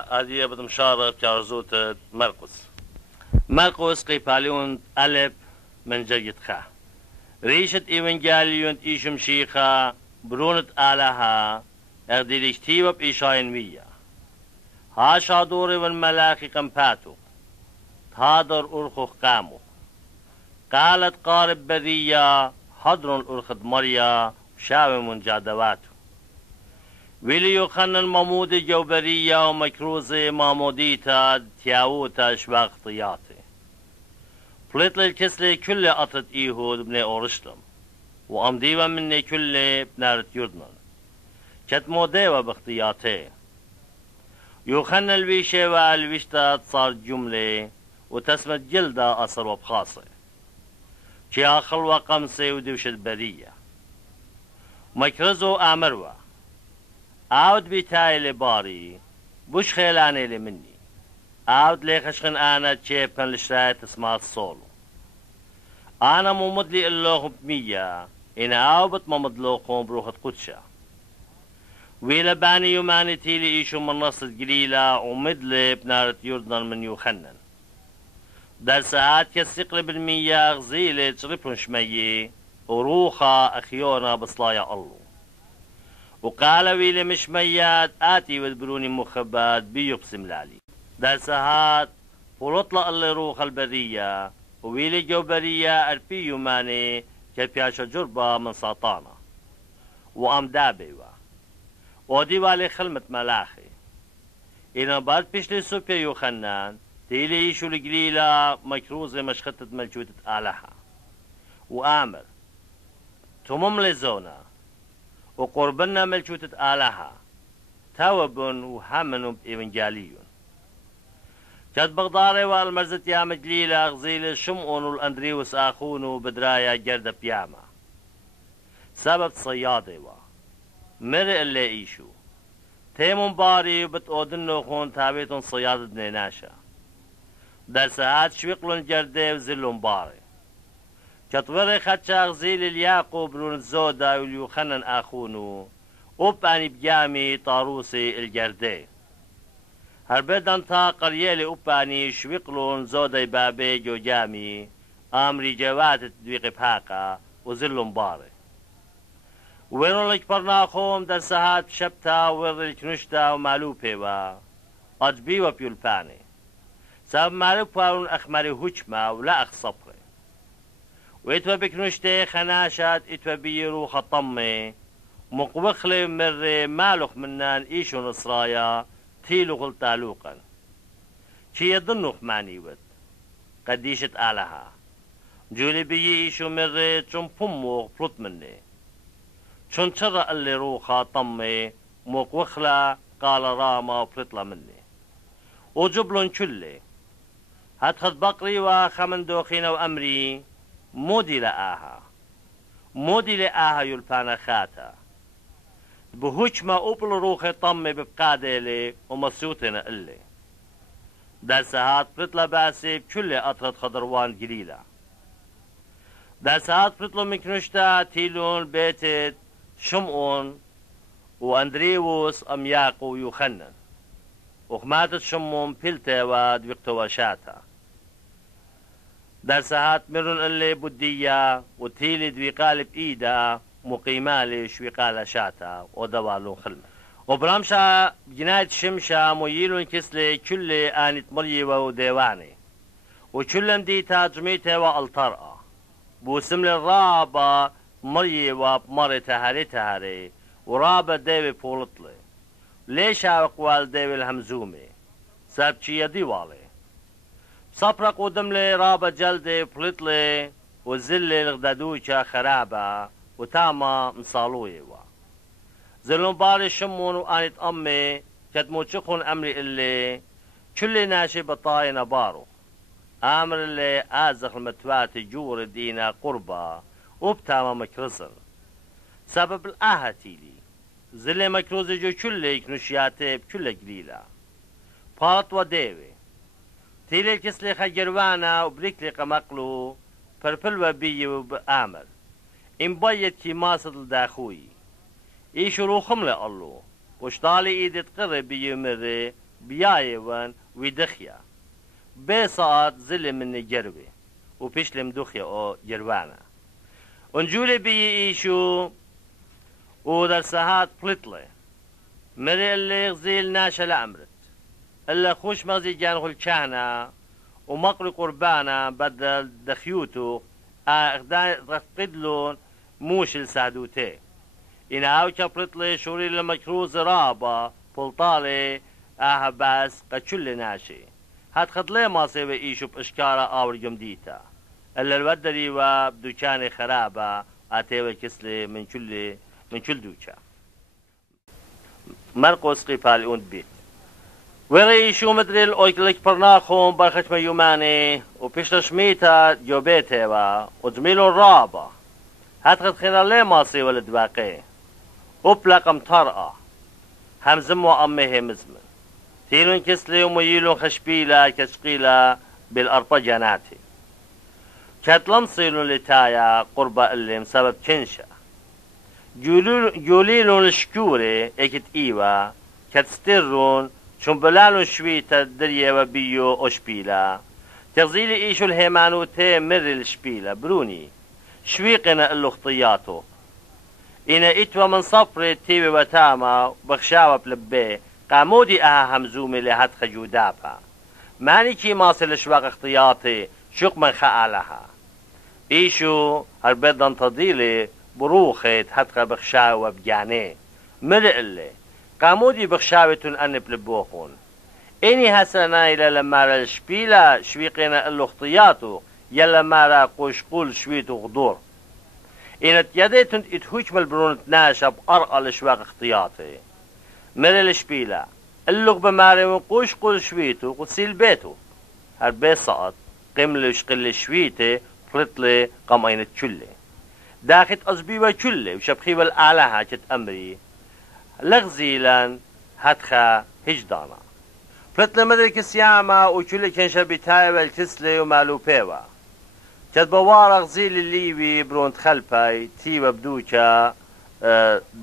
هذه بتمشارة كارزوت مرقس قيباليون ألف من جيد خا ريشة إيوانجاليون إيشم شيخا برونت آلها أغديليش تيوب إيشاين مية ها شادوري والملاخي قمباتو تهادر أرخوخ قامو قالت قارب برية حضر الأرخد مريا شاوي من جادواتو ویلی یوخنن مامود جوبریه و مکروزه مامودیتا تیاوتا شباقطیاته فلت للكسلة كل أطت إيهود بني أورشلم وأمديوا مني كل بنارت يردنن كتمو ديوا باختياته يوخن الويشة والويشتا صار جملة وتسمت جلدة أصر وبخاصة كي آخر وقمسة ودوش البرية مكرزو أمروا عود بيتاي لباري بوش خيلاني لمني عود ليخشخن أنا تشيبن لشراية اسمها الصولو أنا ممدلي اللوغ بمية إن عوبت ممدلوكم بروخة قدشة ويلا باني يوماني تيلي إيشو من نصة قليلة ومدلي بنارة يردن من يوخنن در ساعات كالسقل بالمية غزيلة تشربن شمية وروخة أخيونا بصلايا الله وقال ويلي مش ميات آتي ودبروني مخبات بيقسم لالي در ساعات فلطلق اللي روخ البرية وويلي جو برية أربي يوماني كالبياشة جربة من ساطانة وأم دابيوا ودي والي خلمة ملاخي إنا بعد بيشلي سوبيا يوخنان تيلي يشو القليلة مكروزة مشختة ملجودة آلها وآمر تمم لزونا وقربنا ملجوتة آلها توب وهمن بإيفنجاليون جد بغداري والمرزت يا مجليلة غزيل شمعون والأندريوس آخون بدرايا جرد بياما سبب صيادة مرء اللي إيشو تيمون باري وبتقودنو خون تابيتون صيادة نيناشا در ساعات شويقلون جردي وزلون باري كتوري خدشا غزيل الياقو برون الزودا واليوخنن آخونو وباني بجامي طاروسي الجردي هربدن تا قريالي وباني شويقلون زودا بابي جو جامي آمري جوات تدويق بحاقا وزلون باري وينو لك برناخوم در ساعات شبتا ورلك نشتا ومالو بيوا أجبي وبيولباني سبب مالو بارون أخماري هجمة ولا أخ صبري وإتوا بكنشتي خناشات إتوا بيرو خطمي مقوخلي مري مالوخ منان إيشو نصرايا تيلو غلطالوقا شي يضنوخ مانيوت قديشت آلها جولي بيي إيشو مري چون بموغ فلط مني چون شر اللي روخا طمي مقوخلا قال راما وفلطلا مني وجبلون كلي هتخد بقري وخمن دوخين وأمري مودي لآها يلبانا خاتا بهوش ما أبل روخي طمي ببقاديلي ومسيوتنا إلي در ساعات بطلة باسي بكل أطرد خضروان قليلة در ساعات بطلة مكنشتا تيلون بيتت شمعون وأندريوس أمياقو ويوخنن وخماتت شمون بيلتا ودوقتو وشاتا در ساعات مرن اللي بدية وتيلي دوي قالب إيدا مقيمالي شوي قال شاتا ودوالون خلمة وبرامشا جناية شمشا مويلون كسلي كل آنت مريوة وديواني وكلن دي تاجميته والطرقة بوسم للرابة مريوة بمري تهاري ورابة ديوي بولطلي ليش أقوال ديوي الهمزومي سابتشي يدي والي صبرق ودملي رابة جلدي بلطلي وزلي الغدادوشة خرابة وتاما مصالوية زلون باري شمون وآنت أمي كتمو شخون أمري اللي كل ناشي بطاينة بارو آمر اللي آزخ المتواتي جور دينا قربة وبتاما مكرسن سبب الآها تيلي زلي مكروزي جو كل يكنشياتي بكل قليلة بات وديوي تيلي الكسلي خجروانا وبريكلي قمقلو فرفل وبي وبآمر إن بيت كي ماسد الداخوي إيشو روخم لألو وشطالي إيدي تقرب بيمري بيايوان ويدخيا بيصات زل من جربي وبيشلم دخيا او جروانا ونجولي بييشو ودرسهات بلطلة مري اللي يغزيل ناشا لأمرت إلا خوش مغزي جانه الشانا ومقر قربانا بدل دخيوتو تفقدلون موش السادوتي إن أوكا بلطلة شوري المكروز رابا بلطالي باس قتشل ناشي هات خطلي ما سيبا إيشو بإشكارة آور جمديتا إلا الودري وبدوشاني خرابة آتيوي كسلي من كل دوشا مرقس قيبالي اون بيت وريشو مدري الأويكلك برناخهم برخش ميوماني وبيشتش ميتا جوبيتي وزميلو الرابة هاتخد خلال لي ماسي ولد باقي وبلاقم طرقة همزم وأمه مزمن تيلون كسلي وميلون خشبيلة كشقيلة بالأرطة جاناتي كاتلم صيلون لتايا قربة اللي مسبب كنشة جوليلون الشكوري اكت ايوا كتسترون شنبلالون شويتا دريا وبيو اشبيلا تغزيلي ايشو الهيمانو تي مر الشبيلا بروني شويقنا اللخطياتو إنا إتوا من صفر تيوي وتاما بخشاوة بلبي قامودي أها همزومي لهات خجودابا ماني كي ماصل شواق اختياطي شق من خالها إيشو هربدن تضيلي بروخت هتخا بخشاوة بجاني ملئلي قامودي بخشاوتون أن بلبوخون إني هسنا إلى لما الشبيلة شويقنا اللخطياتو يلا مارا قوشقول شويتو غدور إن يديتن اتهوش بالبرون تناشا بأرقى الشواق اختياطي مل الشبيلة اللغ بماري ونقوش قول شويتو قدسي البيتو هالبيت سقط قمل شقل شويتي فلطلي قمين تشلي داخت أزبيبا تشلي وشبخيبا الأعلاها كت أمري لغزيلا هتخا هجدانا فلطلي مدري كسياما وشلي كان شبيتاي والكسلي ومالو بيوا كت بوارا غزيل الليبي برونت خلباي تيوا بدوكا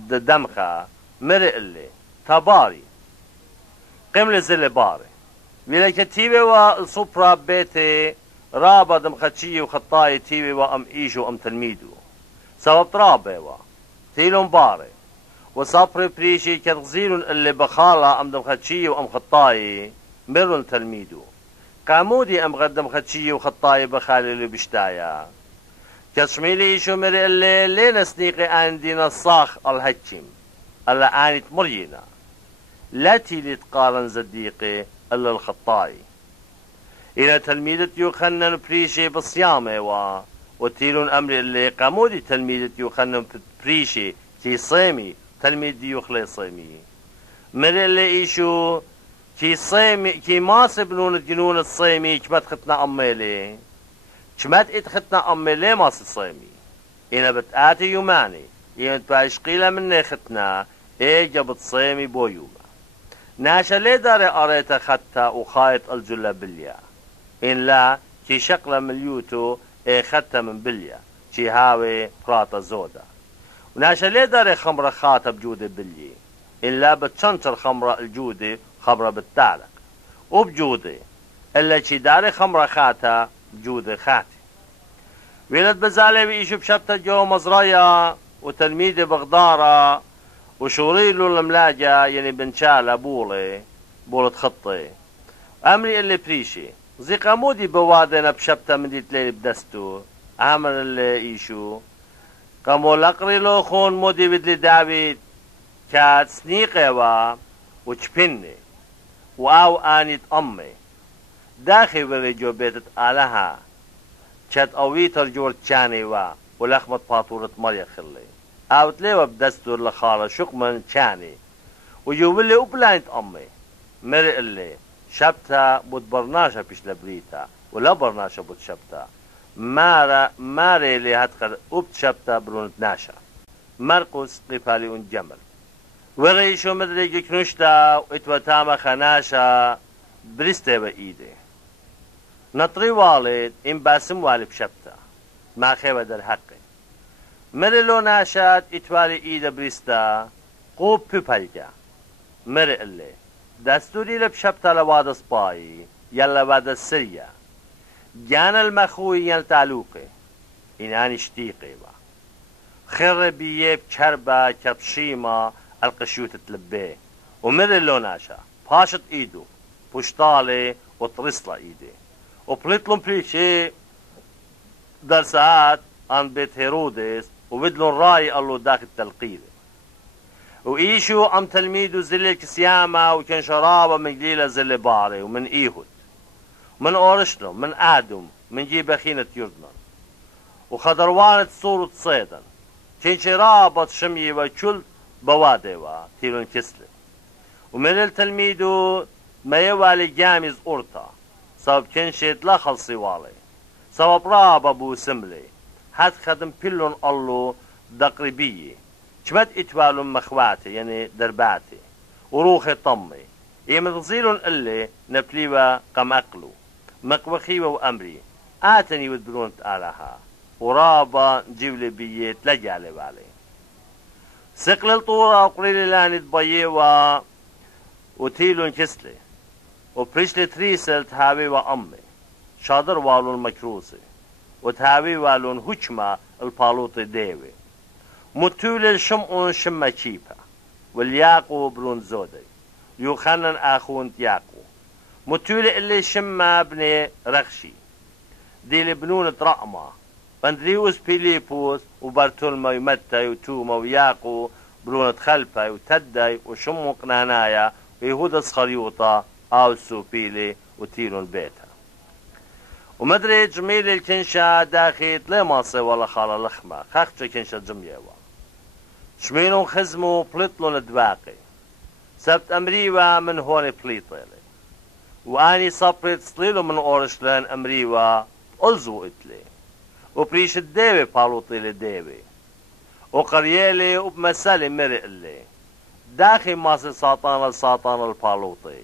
دمخا مرئلي تباري قمل زل باري ولا كتيبه والصبرا بيتي رابا دمخاتشي وخطاي تيبه وام ايشو ام تلميدو سبب رابا تيلون باري وصبري بريشي كتغزيلون اللي بخالا ام دمخاتشي وام خطاي مرون تلميدو قامودي ام غد دمخاتشي وخطاي بخالي اللي بشتايا كشميلي ايشو مري اللي لين سنيقي عندنا الصاخ الهجم الا انت مرينا لا تيلي تقارن صديقي الا الخطاي الى تلميذة يوخنن بريشي بصيامه وتيلون امري اللي قامودي تلميذة يوخنن بريشي كي صيمي تلميذ يوخلي صيمي مري اللي ايشو كي صيمي كي ماسب نون جنون الصيمي كمت ختنا اميلي كمت اتختنا اميلي ماس الصيمي انا بتاتي يوماني يعني تباشقيله مني ختنا ايجا بتصيمي بويوما ناشا لي داري اريتا خطا وخايط الجلة بليا إن لا كي شقلة مليوتو اي خطا من بليا كي هاوي براتا زودا وناشا لي داري خمرة خاطة بجودة بلي إن لا بتشنشر خمرة الجودة خمرة بالتعلق وبجودة إلا كي داري خمرة خاطة بجودة خاتي ويلد بزالي بيشو بشبتة جو مزرية وتلميذ بغدارة وشوريلو الملاجة يعني بنشالة بولة خطي أمري اللي بريشي زي قامودي بوادنا بشبتة من ديت ليلي بدستو عامل اللي إيشو قامو لقري له خون مودي بدلي داويد كات سنيقة وچبني وآو آنيت أمي داخل وريجو بيتت آلها كات أويتر جور تشاني ولخمت باطورة مريا خلي اوت ليوا بدستور لخارة شقمن شاني ويوبلي وبلاينت امي مري اللي شبتا بود برناشا بيش لبريتا ولا برناشا بود شبتا ماري اللي هتخر وبت شبتا برونت ناشا مرقس قفالي اون جمل وريشو مدري جكنشتا واتوتاما خناشا بريستي بايدي نطري والد ان باسم والي بشبتا ما خيبه در حقي مرلو ناشات اتوالي ايدا بريستا قوب بيبالجا مرئلي دستوري لبشبتا لواد سباي يلا بعد السرية جانا المخوي يلتعلوقي إناني شتيقي با خر بيه بكربة كبشيمة القشوت تلبيه ومر اللوناشا باشت ايدو بوشطالي وطرسلا ايدي وبلطلن بريشي در ساعات عن بيت هيرودس وبدلن راي الله داخل التلقيده وإيشو عم تلميذو زل الكسيامة وكان شرابة من قليلة زل باري ومن إيهود من أورشلم من آدم من جيب أخينة يردن وخضروانة صورة صيدا كان شرابة شمية وكل بوادوا تيلون كسلة ومن التلميذو ما يوالي جامز أورتا سبب كان شيد لا خلصي والي سبب رابا بو سملي هات خدم بلون الله دقربية كمد اتوالون مخواتي يعني درباتي وروخي طمي يمغزيلون اللي نبليوا قم أقلو مقوخيوا وأمري آتني ودبرونت آلها ورابا جيولي بيت لجالي بالي سقل الطورة وقليل لاني تبيوا وتيلون كسلي وبريشلي تريسل تهاوي وأمي شادر والون مكروسي وتهاوي والون هجمة البالوطي ديوي متول الشمعون شمة كيبا والياقو برون زودي يوخنن آخون تياقو متول اللي شمة بني رخشي دي لبنون رقمة بندريوس بيليبوس وبرتولما ومتى وتوما وياقو برون خلفة وتدي وشمو قنانايا ويهودا سخريوطة آوسو بيلي وتيلون بيتا ومدري جميل الكنشا داخل لا ماصي ولا خالا لخمة خاخت كنشا جميوا شميلون خزمو بلطلون دباقي سبت أمريوا من هون بليطيلي واني صبرت صليلو من أورشلان أمريوا ألزو إتلي وبريش الديوي بالوطيلي ديوي وقريالي وبمسالي مرقلي داخل ماصي ساطان البالوطي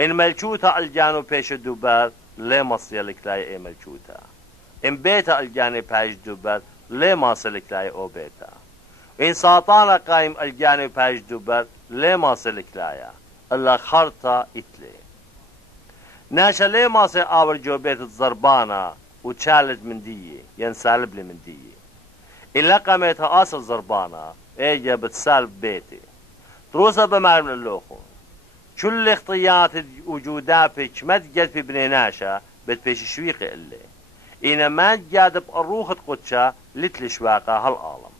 إن ملشوتا الجانو بيش الدوبار ليه مصير لكلاي اي ملشوتا إن بيتا الجاني باش دوبار ليه ماصي لكلاي او بيتا إن ساطانا قايم الجاني باش دوبار ليه ماصي لكلايا إلا خرطة إتلي ناشا ليه ماصي آور جو بيت الزربانة وتشالج من دية ينسالب لي من دية إلا قامتها أصل زربانة إيجا بتسالب بيتي تروسا بمعلم اللوخون كل اختيات وجودها في كمد جد في بنيناشا بتبيش شويقي اللي إنا ما جاد بأروخة قدشا لتل شواقة هالعالم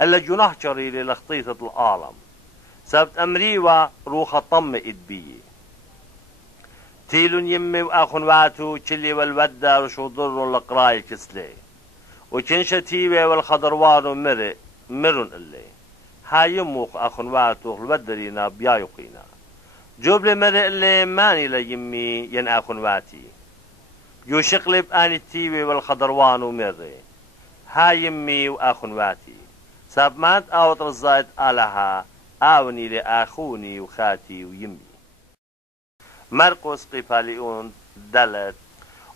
ألا جناح شريري لخطيطة العالم سبت أمريوا روخة طم إدبية تيلون يمي وآخن واتو كلي والودة وشوضر لقراي كسلي وكنشا تيوي والخضروان مرن اللي هاي يموخ آخن واتو الودرينا بيايقينا جوبلي مرق اللي ماني ليمي ين آخن واتي يو شقلب آني التيوي والخضروان ومري هاي يمي وآخن واتي سابمات آوت رزايد آلها آوني لآخوني وخاتي ويمي مرقس قيفاليون دلت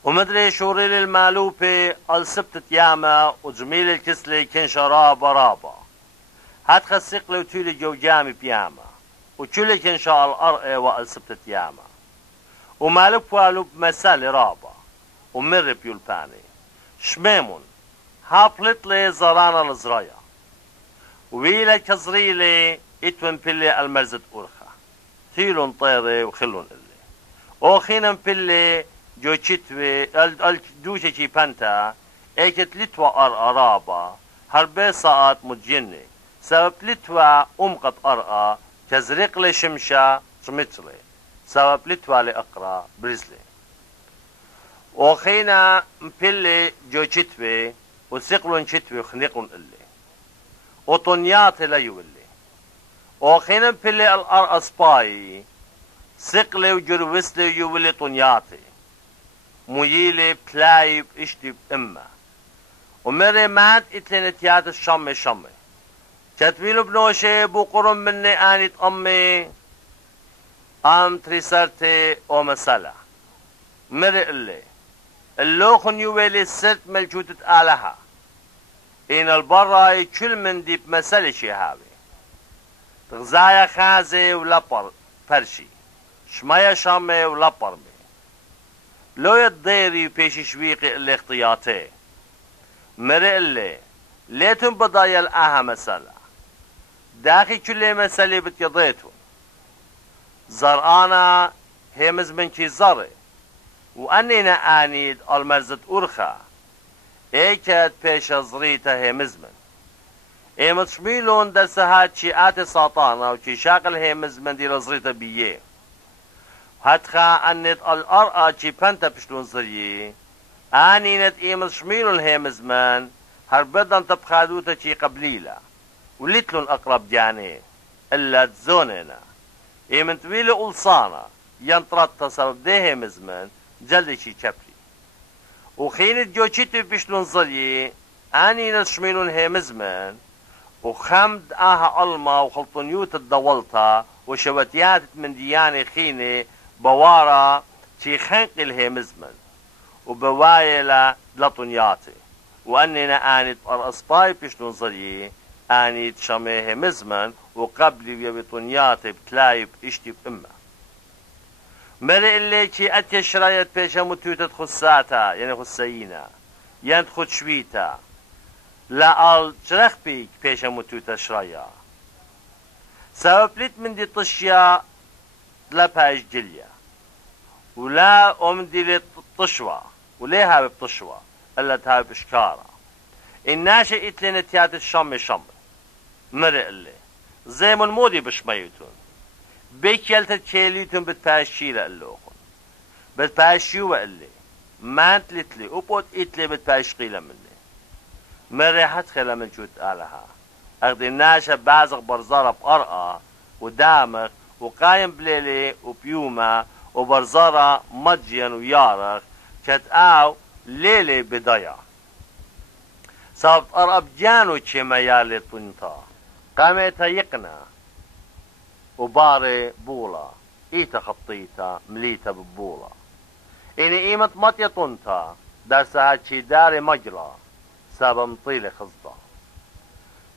ومدري شوريل المالوبي السبت ياما وجميل الكسلي كن شرابة رابا هات خسقلي وتولي جو جامي بياما وتولي كن شاء الأرقى والسبت ياما ومالوب والوب مسالي رابا ومر بيولباني شميمون هابلت لي زرانا الزرايا ويلا كزريلي اتون بلي المرزد أورخا تيلون طيري وخلون اللي وخينا بلي جو تشتوي الدوشة كي بانتا ايكت لتوا أرابا هربي ساعات متجني سبب لتوا قد أرقى كزريق لي شمشا شمتلي سبب لتوا لأقرا بريزلي وخينا بلي جو تشتوي وسقلون تشتوي وخنقلون اللي وطنيات لا يولي وخينا بلي الأرقى سباي سقلي وجروسلي يولي طنياتي ميلي بلايب اشتي بإمة ومري مات اتلينتيات الشمي شمي كتبيلو بنوشي بقرم مني آنيت أمي أم تريسرتي ومسالة مري اللي اللوخن يولي سرت ملجودة آلها إن البراي كل من دي بمسالة شهابي تغزايا خازي ولبر پەرشی شمەیە شەمێ و لەپەڕمێ لۆیە دێری پێشی شویقی اللي اختیاتێ مرێ اللي لێتون بەدایە ئاها مەسەلە داخی كل مسألة بتيضيتون زرعانا همز من كي زرع وأننا آنيد المرزت أرخا ايكاد بيش زريتا همز من متشميلون در سهات شيئات ساطانا وكي شاقل همز من دي لزريتا بيه هتخا أنت الأرقى كي بنتا بشلون زريه آنينت متشميلون همز من هربدن تبخادوتا كي قبليلا وليتلون أقرب دياني إلا تزونينا من طويلة أولصانا ينطرط تصرف ديه مزمن جلد شي كبري وخينت جوشيتو بيشلون ظلي آني نشميلون هي مزمن وخمد آها علما وخلطون يوت الدولتا وشوتيات من دياني خيني بوارا شي خنق الهي مزمن وبوايلة دلطنياتي وأننا آني أرأسباي بيشلون ظلي آني تشميه مزمن وقبل ويبطنياتي بتلايب اشتي بأمه مري اللي كي أتي شرايط بيشا متوتة خساتا يعني خسينا يعني خد شويتا لا أل جرخ بيك بيشا متوتة شرايا سبب ليت من دي طشيا لا بايش جليا ولا أم دي لي طشوة وليها بطشوة إلا تهاي بشكارة الناشئ اتلين تيات الشم مري اللي زي من مودي بشميتون بيكيلت كيليتون بتباشي لألوخن بتباشي وقلي ما انتلتلي وبوت اتلي بتباش قيلة مني مري حتخيلة من جود آلها اخدي الناشا بازغ برزارة بقرقة ودامغ وقايم بليلي وبيوما وبرزارة مجيان ويارغ كتقاو ليلي بضيع صابت أرقب جانو چه ميالي طنطا قامتها يقنا وباري بولا ايتا خطيتا مليتا ببولا اني ايمت مطيا طنطا درسها چي داري مجرى سابا مطيلي خزدا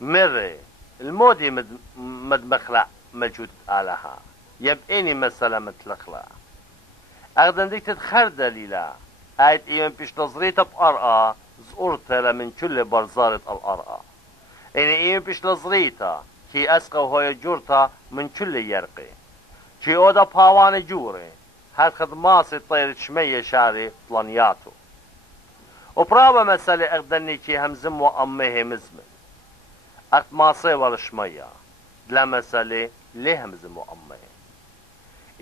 مري المودي مد مخلع مجود آلها يبقيني مسألة متلخلع اغدن ديك تتخر دليلا ايت ايمن بيش نظريتا بقرقة زقرتها من كل برزارة القرقة اني ايمن بيش نظريتا كي اسقى وهي جورتا من كل يرقي كي اودا باوان جوري هاد خدماسي طير شمية شاري طلانياتو وبرابا مسألة اغدني كي همزم وامه مزمن اقت ماسي ولا شمية دلا مسألة ليه همزم وامه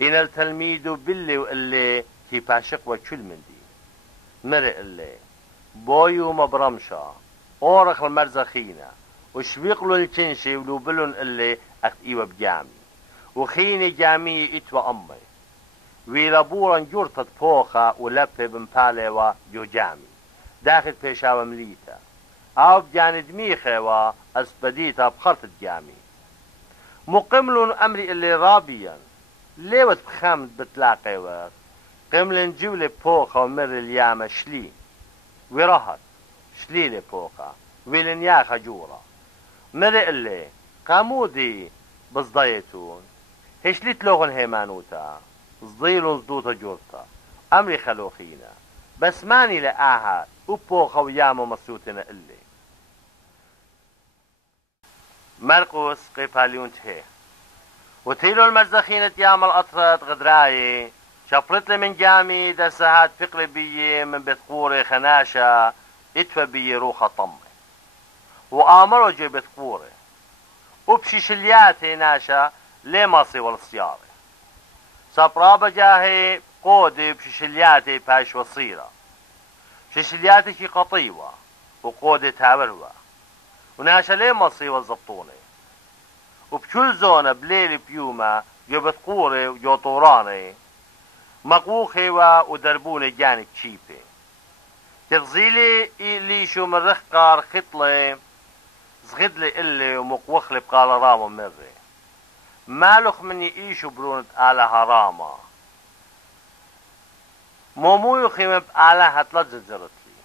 ان التلميذ باللي واللي كي باشق وكل من دي مرق اللي بويو مبرمشا اورخ المرزخينة وشبيقلو الكنشي ولوبلون اللي اخت ايوه بجامي وخيني جامي اتوى امي ويلابورا جورتت بوخا ولبه بمبالي جو جامي داخل بيشاوة مليتا او بجاني دميخي اسبديتا بخرطة جامي مقملون امري اللي رابيا ليوت بخامد بتلاقي وقت قملن جولي بوخا ومر اليامة شلي ورهت شليلي بوخا ويلن ياخا جورا مري اللي قامودي بصدايتون هشليت لوغن هيمانوتا صديلون صدوتا جورتا امري خلوخينا بس ماني لقاها وبوخا وياما مسوتنا اللي مرقس قيباليون تهي وتيلو المرزخينة ياما الأطرات غدراي شفرت لي من جامي درسهات فقري بي من بتقوري خناشة اتفى بي روخة طمي وآمرو جي بتقوري وبشيشلياتي ناشا ليه ماصي والسيارة سابرابا جاهي قودي بشيشلياتي باش وصيرة شيشلياتي شي قطيوة وقودي تابروا وناشا ليه ماصي والزبطوني وبكل زونة بليل بيوما جو بتقوري وجو طوراني مقوخي ودربوني جاني تشيبي تغزيلي إلي شو من رخقار خطلي زغدلي إلي ومقوخلي بقال راما مري مالوخ مني إيشو برونت آلها راما مومو يخيم بآلها تلجزرت لي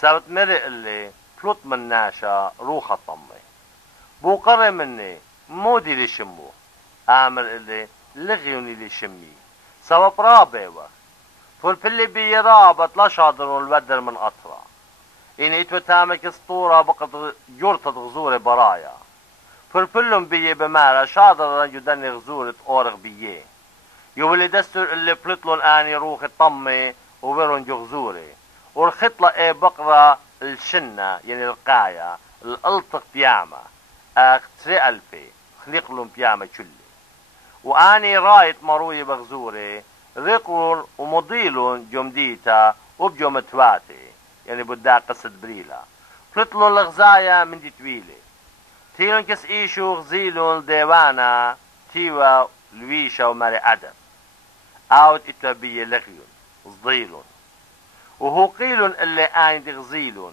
سابت مري إلي بلوت من ناشا روخة طمي بوقري مني مودي لي شمو آمر إلي لغيوني لشمي سبب رابع فلفل بي رابط لا شاطر البدر من أطرا إن إتو تامك اسطورة بقد جرت غزور برايا فلفلهم بي بمارا شاطر جدن غزورة أورغ بيه يولي دستر اللي بلطلون آني روخ طمي وبرون جغزوري والخطلة ايه بقرة الشنة يعني القاية الالطق بيامة اختري ألفي خليق لهم بيامة كله واني رايت مروي بغزوري رقرون ومضيلون جمديتا وبجومتواتي يعني بدا قصد بريلا فلطلون الغزايا من دي طويلة تيلون كس ايشو غزيلون ديوانا تيوا لويشا وماري عدم اوت اتوبية لغيون صديلون وهو قيلون اللي آين تغزيلون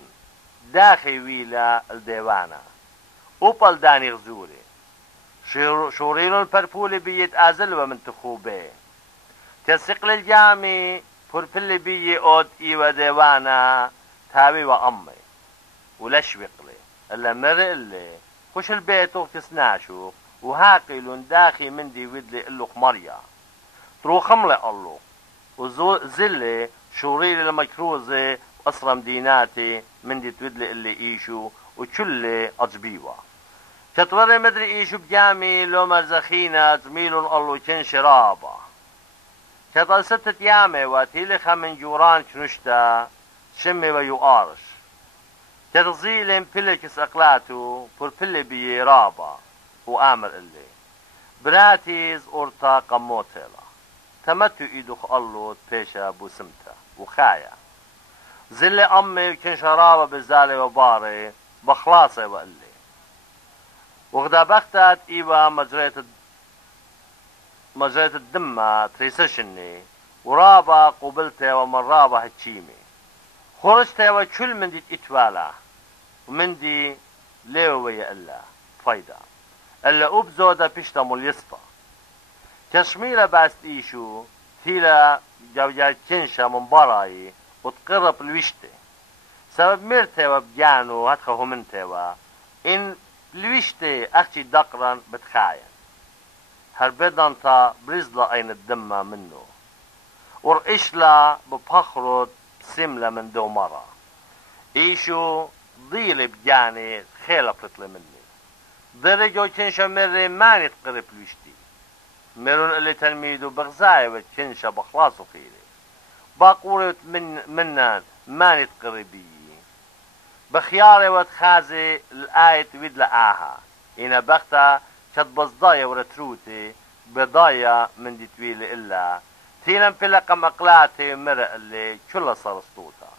داخي ويلا الديوانا وبال داني غزوري شوريلون فرفولي بيت آزلوة من تخوبه تسقل الجامي فرفلي بي اوت ايوة ديوانا تابي وامي ولشوقلي الا مرق اللي خش البيت وكسناشو وهاقيلون داخي من دي ودلي اللو قمريا تروخم لي الله وزلي شوريلي المكروزة وأسرى مديناتي من دي تودلي اللي إيشو وكل أجبيوة كتوري مدري إيشو بجامي لو مرزخينا زميلون الله كن شرابة كتل 6 أيام واتيلي خمن جوران كنشتا شمي ويؤارش كتزيلي مبلكس أقلاتو فربلي بي رابة وآمر اللي براتيز أورتا قموتيلا تمتو ايدوخ الله بيشا بوسمتا وخايا زلي امي وكن شرابة بزالي وباري بخلاصي وقلي وغدا بختت ايوا مجريت الدمة تريسشني ورابا قبلتي ومن رابا هتشيمي خرجتي وكل من دي اتوالا ومن دي ليوي الا فايدة الا ابزودا بيشتا مليستا كشميلة باست ايشو تيلا جاوجات كنشا من براي وتقرب الوشتي سبب ميرتي وبجانو هتخو منتي ان الوشتي اختي دقرا بتخاين هربدان تا برزلا اين الدمة منه ورقشلا ببخرط سملة من دو مرة ايشو ضيلي بجاني خيلة بتطلي مني درجو كنشا مري ماني تقرب الوشتي ميرون اللي تلميذه بغزاية وتكنشة بخلاصه خيري باقورة منان ماني تقربي بخياري وتخازي الآية ود لآها إنا بختا كتبصدايا ورتروتي بضايا من دي طويلة إلا تينا مفلقة مقلاتي مرق اللي كلها صرستوتا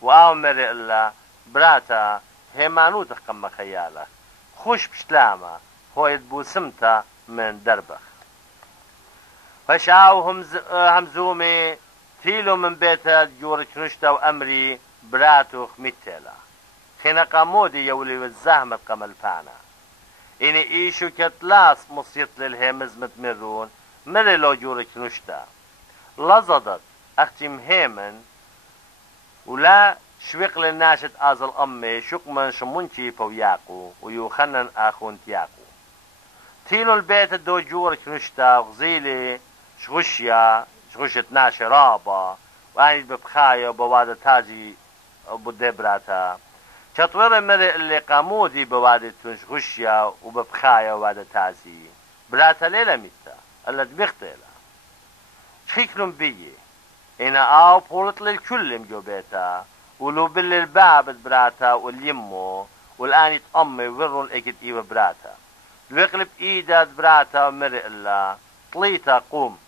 وآو مرق إلا براتا هيمانوتك كما خيالك خوش بشلامة هو يدبو سمتا من دربخ فشاو همزومي تيلو من بيتا جورة نشتا وأمري براتو خميتيلا خنقا مودي يولي والزهمة قملفانا إني إيشو كتلاس مصيط للهمز متمرون مري لو جورة نشتا لزدت أختي مهيمن ولا شوق للناشد آزل أمي شقمن شمونشي فوياقو ويوخنن آخون تياقو تيلو البيت دو جورة نشتا وغزيلي شغشيا 12 رابا واني ببخايا وبوادة تاجي بدبراتا كتورة مري اللي قامودي بوادة شغشيا وببخايا وبوادة تاجي براتا ليلة ميتا اللي دبختيلا شخيكلم بيي انا او بولت للكل مجوبيتا ولو بالباب براتا واليمو والان يتأمي ويرون اكد ايوه براتا ويقلب ايدا براتا مري الله طليتا قوم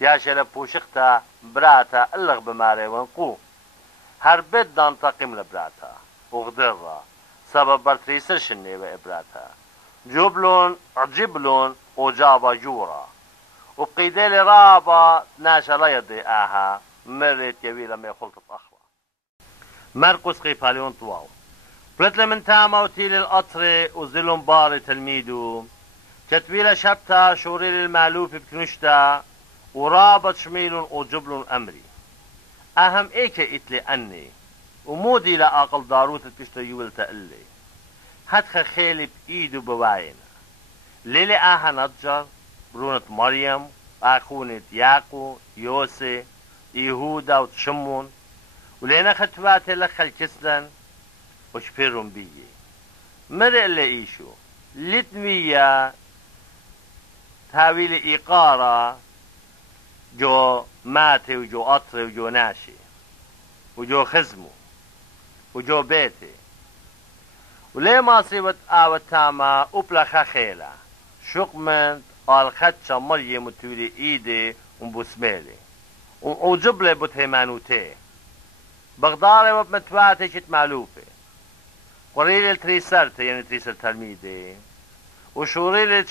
بياشا لبوشختا براتا اللغ بماري ونقو هربت دان تقيم لبراتا وغدرة سبب برتريسش النيبة إبراتا جبلون عجبلون وجابا جورا وبقيدالي رابا ناشا لا يضي آها مرت يويلة ما خلطة أخوة مرقس قيفاليون طواو بلتل من تاما وتيل القطري وزلون باري تلميدو كتويلة شبتا شوريل المعلوف بكنشتا ورابط شميلون وجبلون أمري أهم إيكا إتلي أني ومودي لأقل داروت تشتا يول تقلي هدخ خيلي بإيدو بواينا ليلي آها نتجر برونة مريم أخونة ياقو يوسي يهودا وتشمون ولينا ختبات لخل كسلن وشبيرون بيه مرئ اللي إيشو لتمية تاويل إيقارة جو ماتي وجو قطري وجو ناشي وجو خزمو وجو بيتي وليه ما صيبت آوة تاما أبلا خخيلة شقمنت الخدشة مريم وتولي إيدي ومبسميلي وجبلي بتهيمانوتي بغداري وبمتباتي شت مالوفي قريلي التريسرتي يعني تريسر تلميذي وشوريلي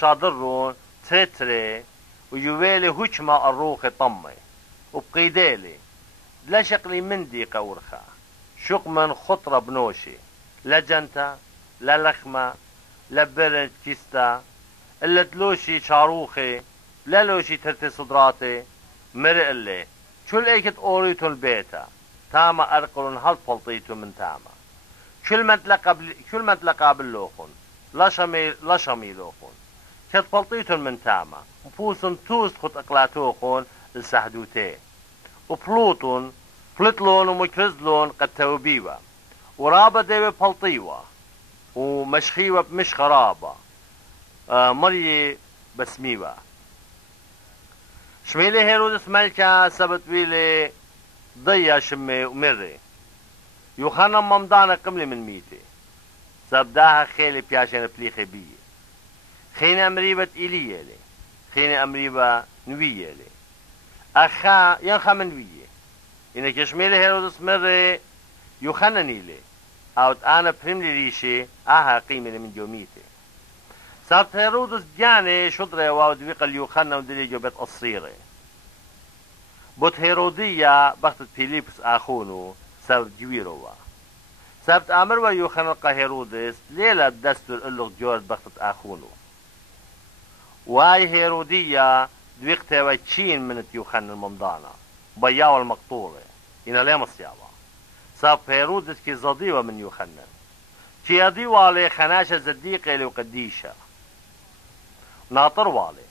شادرون تريتري ويويلي هجمة الروخ طمي وبقيديلي لا شقلي مندي قورخة شق من خطرة بنوشي لا جنتا لا لخمة لا برنت كيستا إلا تلوشي شاروخي لا لوشي ترتي صدراتي مرق اللي شو لقيت أوريتو البيتا تاما أرقلون هل بلطيتو من تاما كل ما تلقى باللوخون لا شمي لوخون كت بلطيتو من تاما وفوسن توس خط أقلاتوخون السحدوتي وبلوتون فلتلون ومكرزلون قد توبيبا ورابا ديبه بلطيوة ومشخيوة بمش خرابة مريه بسميوة شميلي هيرودس ملكا سبت بيلي ضيا شمي ومري يوخانا ممدانا قملي من ميتي سبداها خيلي بياشين بليخي بيه خيني أمريبة إيلية لي خيني أمريبة نوية لي أخا ينخا من ويه إنك شميلي هيرودس مري يوخانني لي أو أنا برملي ريشي أها قيمة من جوميتي سبت هيرودس جاني شطرة وودويق اليوخانا ودلي جو بيت قصيرة بوت هيرودية بختت فيليبس أخونو سبت جويروا سبت أمر ويوخانلقى هيرودس ليلة دستور قلق جورد بختت أخونو واي هيرودية دويقتها ويتشين من يوخان الممضانة بياو المقطورة إنا ليه مصيابا ساب هيرودس كي زديوة من يوخنن كي يديو عليه خناشة زديقة لوقديشة ناطر والي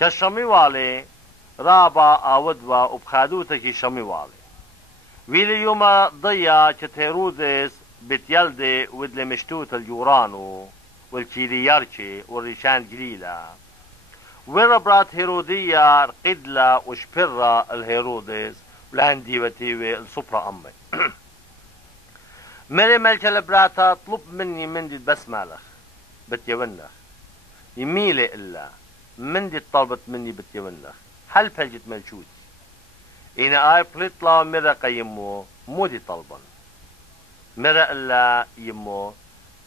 كشمي والي رابا أودوا وبخادوتا كي شمي والي ويلي يوم ضيا كت هيرودس بتيلدي ودلي مشتوت اليورانو والكيلياركي والريشان جليلة وربرات هيرودية قدلة وشبرة الهيرودس ولهندي وتيوي الصبرة أمي مري ملكة البراتا طلب مني مندي بس مالخ بتيونخ يميلي إلا مندي طلبت مني بتيونخ هل فلجت ملشوت إنا آي بلطلا مرة قيمو مودي طلبا مرة إلا يمو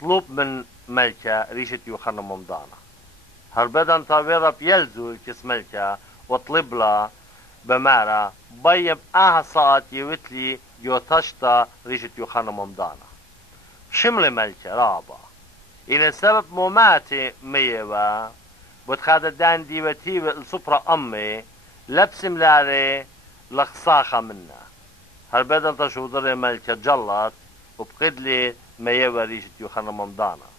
طلب من ملكة ريشة يوخنا ممضانة هربدن طاويرة بيلزو كس ملكة وطلب لا بمارا بيب صاعت يوتلي يوتشتا ريشة يوخنا ممضانة شمل ملكة رابا إن سبب موماتي ميوا بتخاد دان ديوتي الصبرة أمي لبس ملاري لخصاخة منا هربدن تشودر ملكة جلط وبقدلي ميوا ريشة يوخنا ممضانة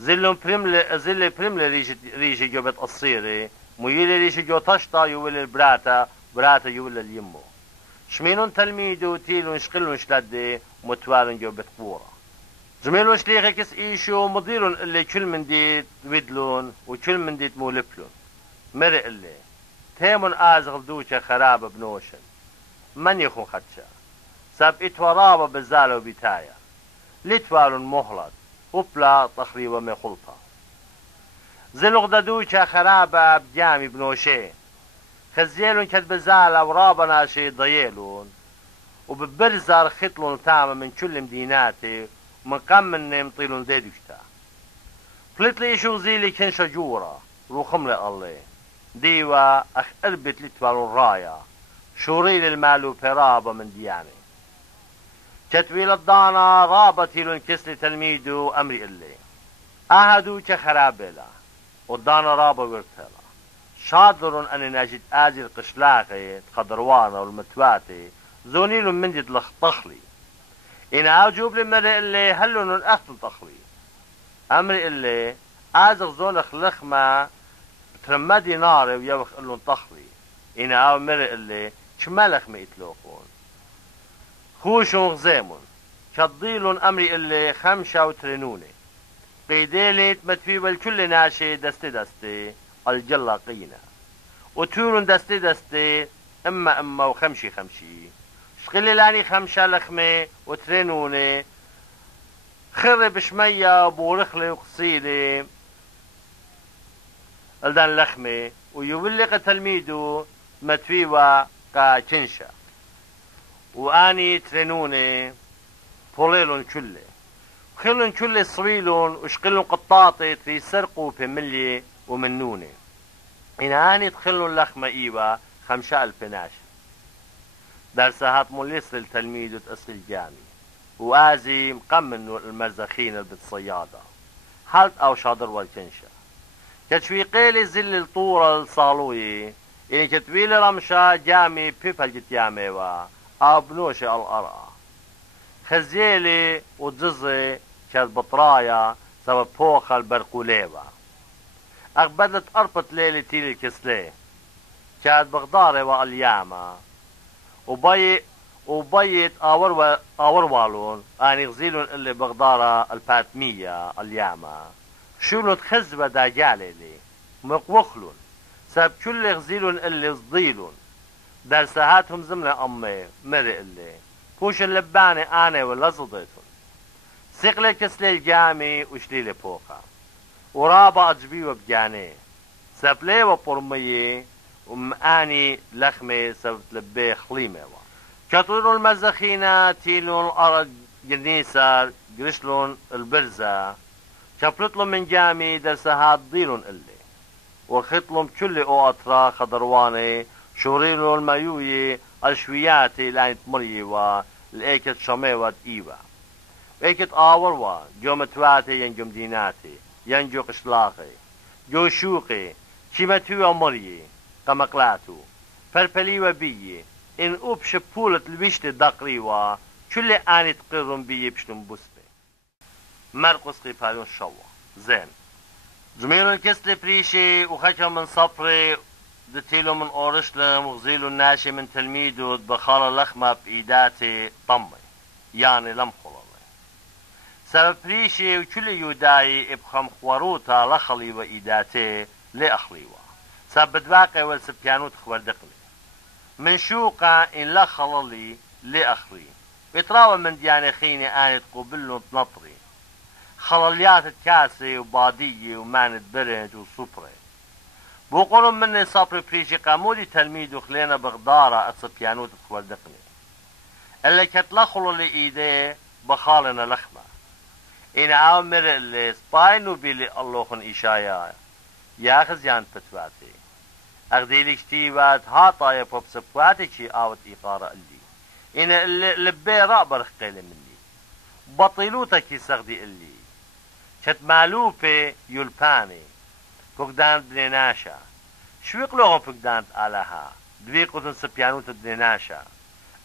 زل برمل ريشة جوبت قصيري ميلي ريشة جو تشتا يولي البراتا براتا يولي اليمو شمينون تلميدو تيلون شقلون شلدي متوالن جوبت قورة زميلون شليخي كس ايشو مضيرون اللي كل من ديت ودلون وكل من ديت مولبلون مرق اللي تيمون ازغل دوشة خرابة بنوشن من يخون خدشا ساب اتورابة بزالة وبيتايا لتوالون مهلط وبلا تخريبة من خلطة زلق دادوشة خرابة بجامي بنوشي خزيلون كد بزالة ورابة ناشي ضيلون وببرزار خطلون تامة من كل مديناتي ومن قم من يمطيلون زيدوشتا فلتلي شو زيلي كن شجورة روخم لي الله ديوا اخ اربت لتوالون رايا شوريل المالو برابة من دياني كتويل الضانا رابطي لون كسلي تلميدو أمري اللي أهدو كخرابلا والضانا رابا ورتلا شادر أن نجد آجر قشلاقي تقدروانا والمتواتي زونيلو من جد لخطخلي إن أوجوب لمري اللي هلون الأخت تخلي أمري اللي ازغ زولخ لخمة ترمدي ناري ويوخ اللون طخلي إنا أو مرق اللي شمالخ ميتلوقون خوشون غزيمون كالضيلون أمري اللي خمشة وترنوني قيديلت متفي والكل ناشي دستي دستي الجلة قينا وتورون دستي دستي إما وخمشي خمشي شغلي لاني خمشة لخمة وترنوني خرب شمية بورخلي وقصيلي الدان لخمة ويولق تلميذه متفيوة كاشنشا واني ترنوني بوليلون كله خلون كله صويلون وشقلون قطاطي يسرقوا في ملي ومنوني إن اني تخلون لخمة ايوة 5000 ناشي درسها موليس للتلميذ وتأصل الجامي وازي مقمن المرزخين بالصيادة حالت او شاطر والكنشا كتشويقيلي زل الطورة الصالوية يعني كتبيل رمشا جامي بيفل جتياميوا او بنوشي القرقة خزيلي وجزي كانت بطرايا سبب بوخة البرقوليوا اقبدت اربط ليلي تيلي الكسلي كانت بغداري والياما وبيت اور والون اني غزيلون اللي بغدارة الباتمية الياما شولون تخزبة دا جالي مقوخلون ساب كل غزيلون اللي صديلون درسهاتهم زملة أمي مرق اللي كوش اللباني أنا ولا صديتون سيقلي كسلي الجامي وشليلي بوقا ورابا أجبي وبجاني ساب لي وبرمي وماني لخمي ساب تلبي خليمي كطيرون المزخينة تيلون الأرض جنيسار قرشلون البرزة شفلتلهم من جامي درسهات ضيلون اللي وخطلهم كل او اطرا خضرواني شوريلو المايوي الشوياتي لانت مريوا الايكت شميوات ايوا ايكت اوروا جو متواتي ينجو مديناتي ينجو قشلاقي جو شوقي شمتوا مريي قمقلاتو فرفليوا بيي ان اوبش بولة البشت دقريوا كل اني تقرم بيي بشتم بسبي مرقس قيفالون شوا زين زميلو الكسل بريشي وخشم من صفري دتيلو من اورشلم وغزيلو الناشي من تلميذه بخال لخمة بايداتي طمي يعني لم خلالي سبب بريشي وكل يوداي ابخم خواروتا لخلي وايداتي لاخليوا سبب دواقي والسبيانو تخور دقني من شوقا ان لخلالي لاخلي بيتراوى من دياني خيني اني تقوبلو تنطري خلاليات الكاسي وبادية ومانت برنج وصبري بوقولوا مني صبري بريشي قامولي تلميذ وخلينا بغدارة الصبيانوت تخوردقني اللي كتلخلوا لإيديه بخالنا لخمة إن عامر اللي سباينو بيلي اللوخن إيشايا ياخذ يان فتواتي أغديلي كتيبات هاطا يبوب سبواتي شي آوت إيقارة اللي إن اللي لبي رأبر خقيلي مني بطيلوتك يسغدي اللي شت مالوبي يلباني فقدان بنيناشا شويق لغم فقدان آلها دويقوتن سبيانوت بنيناشا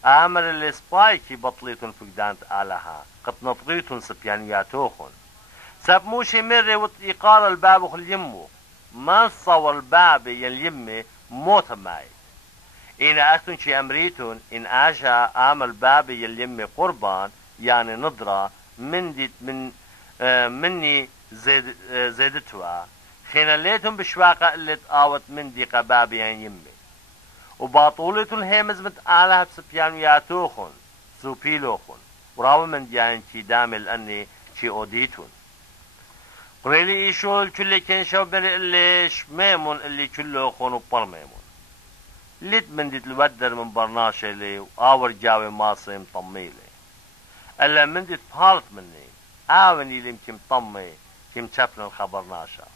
آمر اللي سبايكي بطليتن فقدان آلها قد نطغيتن سبيانياتوخن سابموشي مري وطيقار الباب وخل يمو ما نصور الباب يليمي موت ماي إن أكتن شي أمريتن إن آجا آمر الباب يليمي قربان يعني نضرة مني زيدتها خيناليتهم بشواقة اللي تقاوت من دي قبابي يعني يمي وباطولتهم هيمز متقالها بسبيانياتوخن سوبيلوخن وراو من ديان تي دامل أني تي أوديتون قريلي إيشول كل كنشو بري اللي شميمون اللي كلوخن وبرميمون ليت من دي الودر من برناشي لي وآور جاوي ماصي مطميلي ألا من دي تبهالت مني آوني لي مكي مطمي كي متشفن الخبر ناشا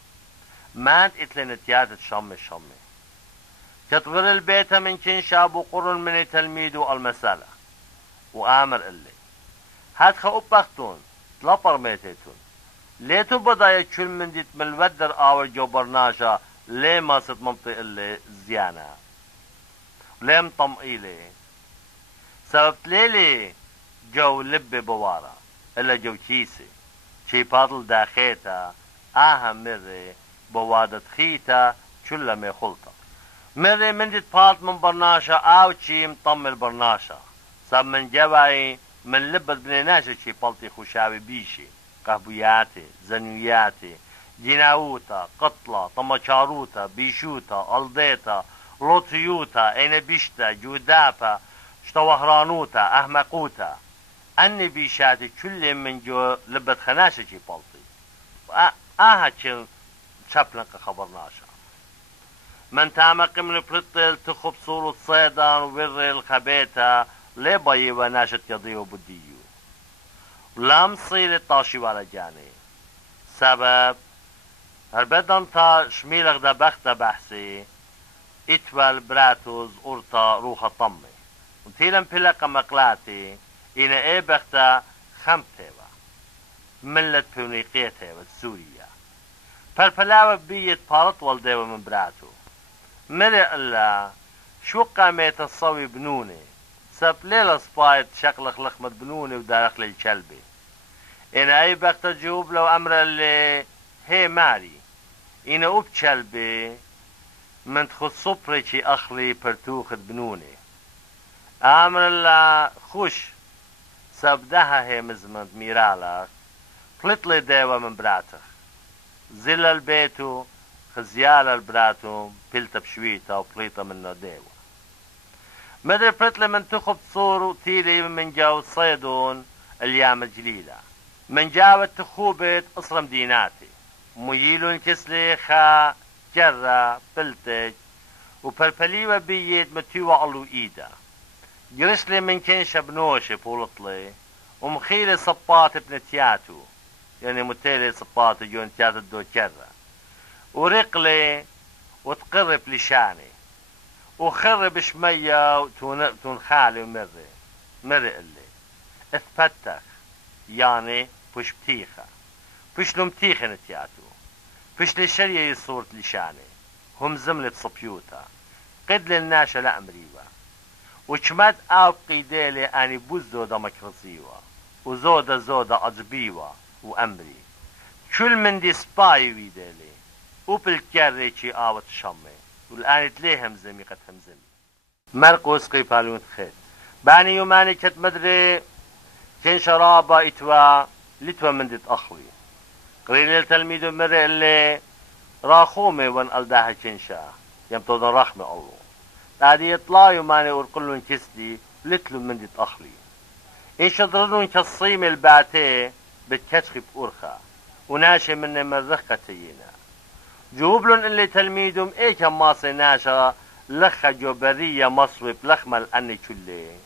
ما انت اتلين تيادت شمي كتغر البيت من كنشاب وقرن من تلميذ المسألة وآمر اللي هاد خأبختون تلبر ميتيتون ليتو بدا يكل من ديت من الودر آور جو برناشا ليه ما ست منطق اللي زيانة ليه مطمئيلي سبب ليلي جو لبي بوارا إلا جو كيسي شي باطل داخيتا مري بوادت خيتا كل ما خلطة مري من دي بالت من برناشا او تشي مطم البرناشا صاب من جواي من لبت بنيناشا شي بلطي خوشاوي بيشي قهبوياتي زنوياتي جناوتا قطلة طمچاروتا بيشوتا الديتا لوطيوتا اينبيشتا جودابا شتوهرانوتا احمقوتا اني بيشاتي كل من جو لبت خناشا شي بلطي چل شبلنك خبرناشا من تامق من بلطل تخب صورة صيدان وبر الخبيتا لباي وناشت يضيو بديو لم صير الطاشي ولا جاني سبب هربدن تا شميلغ دا بخت بحثي اتوال براتوز اورتا روح طمي وتيلم بلق مقلاتي انا اي بختا خمتيوا ملت بونيقيتيوا سوريا فالفلاوة بيت بارط والديوة من براتو مرق الله شو قامت الصوي بنوني سب ليلة سبايت شقلق لخمة بنوني ودارق للكلبي انا اي بختا جوب لو امر اللي هي ماري انا اوب كلبي من تخص صبريكي اخلي برتوخت بنوني امر الله خوش سبدها هي مزمنت ميرالك طلت لي ديوة من براتخ زل البيتو خزيال البراتو بلتا بشويتا وبليطة منه ديوة مدري بلتلي من تخب صورو تيلي من جو صيدون اليام الجليلة من جاوة تخوبت اصر مديناتي ميلون كسلي خا جرة بلتج وبلبليوة بيت متيوة علو ايدا جرسلي من كنشة بنوشة بولطلي ومخيلي صبات بنتياتو يعني متيلي صبات جون تيات الدو كرة ورقلي وتقرب لشاني وخرب شمية وتنخالي ومري اللي اثبتك يعني بش بتيخة بش لمتيخة نتياتو بش لشرية يصورت لشاني هم زملة صبيوتا قد للناشا لأمريوا وشمد او قيدالي اني بوزو دمكرسيوا وزودة زودة اجبيوا وامري كل من دي سباي ويدالي وبالكاريكي اوت شمي والان تليه همزمي قد همزمي مرقوس قيفالون خيت باني يوماني كت مدري كين شرابة اتوا لتوا من دي تأخوي قريل التلميذ مري اللي راخومي وان الداها كنشا يمتوضن رحمة الله بعدي يطلع يوماني ورقلون كسدي لتلو من دي تأخلي إن شدرنون كالصيم الباتي بتكشخي بأرخا وناشي من مرخة تينا جوبلون اللي تلميذهم ايه كم ماصي ناشا لخا جوبرية مصوب لخمة الأني كله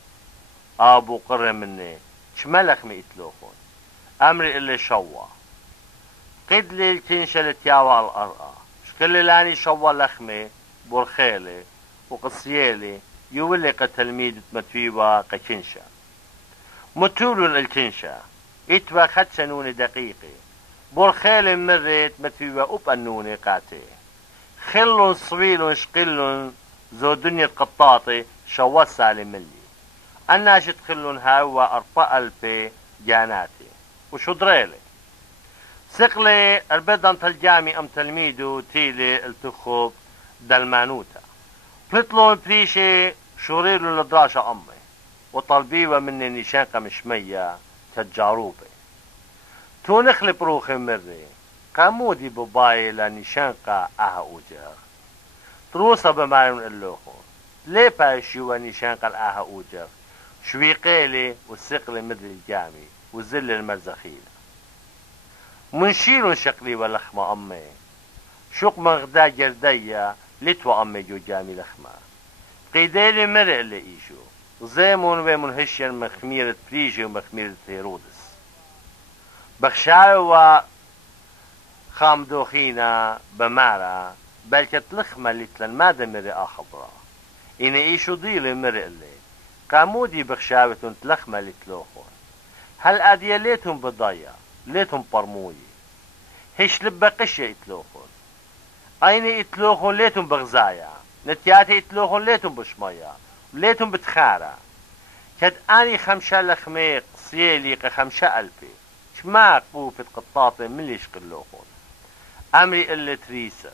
أبو قرر مني شملخ ميتلوخون أمري اللي شوا قد لي الكنشة لتياوى الأرقى شكل لاني شوا لخمي برخيلي وقصيالي يولي كتلميذ متويبا ككنشة متولون الكنشة اتبا خد سنوني دقيقي برخيلي مريت متويبا أبنوني قاتي خلون صويلون شقلون زو دنيا قطاطي شوا سالي ملي الناشط خلون هاوا أربع ألبي جاناتي وشدريلي سقلي البدن تلجامي أم تلميذو تيلي التخوب دلمانوتا بلطلون بريشي شوريلو لدراشة أمي وطلبيوة مني نشانقة مشمية كالجاروبي تو نخلي بروخي مري قامودي بباي لنشانقة أها أوجر تروسا بمارون اللوخو ليه باشيوة نشانقة الأها أوجر شويقيلي والسقلي مدري الجامي والزل المرزخيلة منشيلون شقلي ولخمة أمي شوق مغدا جردية لتوى أمي جو جامي لخمة قيدالي مرق لإيشو زيمون ومن هشين مخميرة بريجي ومخميرة هيرودس بخشاوة خامدوخينا بمارا بلكت لخمة لتلن ماذا مرق أخبرا إن إيشو ضيلي مرق لي قامودي بخشاوة تلخمة لتلوخون هل أدية ليتهم بضايا ليتهم برموي هش لبقشة يتلوخون أين يتلوخون ليتهم بغزايا نتياتي يتلوخون ليتهم بشمية ليتهم بتخارة كد أني 5 لخميق صيالي 5 ألبي شماك بوفت قطاطي من ليش قلوخون أمري اللي تريسة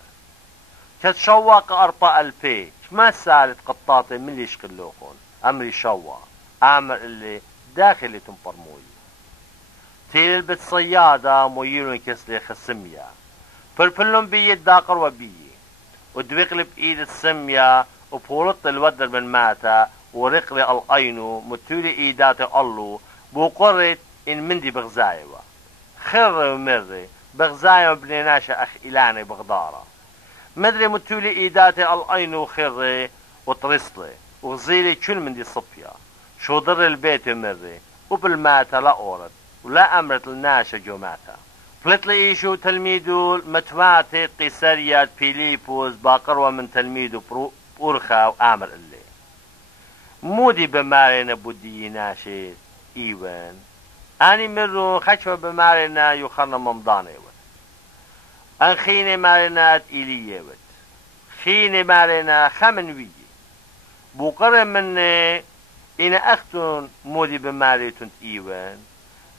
كتشوق أربع البي ما سالت قطاطي من اللي يشكلوخون أمري شوا أمر اللي داخلي تنبرموي تيل البت صيادة مويلون كسلي خسمية فلفلون بي الداقر وبي ودويقلب إيد السمية وبورط الودر من ماتا ورقلي الأينو متولي إيداتي الله بوقرت إن مندي بغزايوة خر ومري بغزايوة بنيناشا أخ إلاني بغدارة مدري متولي إيداتي الأينو خري وطرسلي وغزيلي كل مندي صبيا شو ضر البيت مري وبالماتا لا أورد ولا أمرت الناشا جوماتا فلت لي إيشو تلميذو متماتي قيساريات فيليبوس باقروة من تلميذو بورخا وآمر اللي مودي بمارينا بودي ناشي إيوان أني مرو خشوة بمارينا يخرنا ممضاني ود أنخيني مارينات إيلية ود خيني مارينا خمن بوقر مني إن أختون مودي بماري تنت إيوان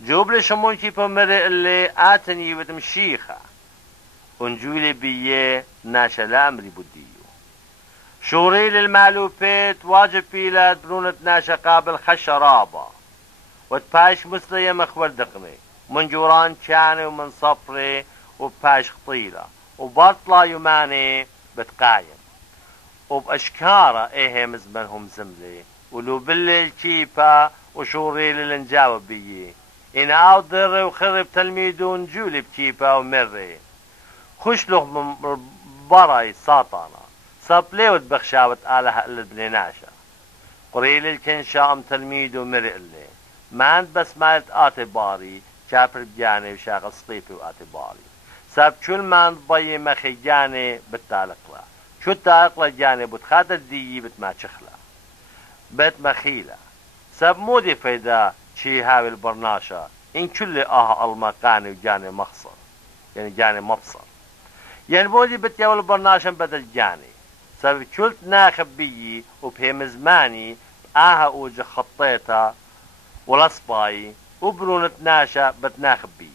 جوب لشمون كيفا مري اللي آتني وتمشيخة ونجولي بيه ناشا لامري بوديو شوري للمعلوبات واجب بيلاد برونة ناشا قابل خشرابة وتباش مسلية مخبر دقني من جوران كاني ومن صفري وباش خطيلة وبطلة يماني بتقايم وبأشكارة إيه مزمنهم زملي ولو بالليل كيفا وشوري للنجاوب بيه إن عاود ضري وخرب تلميذون جولي بكيبا ومري خش له من براي ساطانا صابليوت بخشاوت آلها اللي بليناشا قريل الكنشا أم تلميذ ومري اللي ما عند بس مالت آتي باري شابر بجاني وشاغل صطيفي وآتي باري ساب كل ما عند بي مخي جاني بتالقلا شو التالقلا جاني بتخادر ديي بتما شخلا بت مخيلة ساب مودي فيدا شي هاوي البرناشا إن كل المكاني وجاني مخصر يعني جاني مبصر يعني بودي بتيا والبرناشا بدل جاني سبب كلت ناخب بيي وبهم زماني اوجه خطيتا والأصباي وبرونة ناشا بتناخب بيي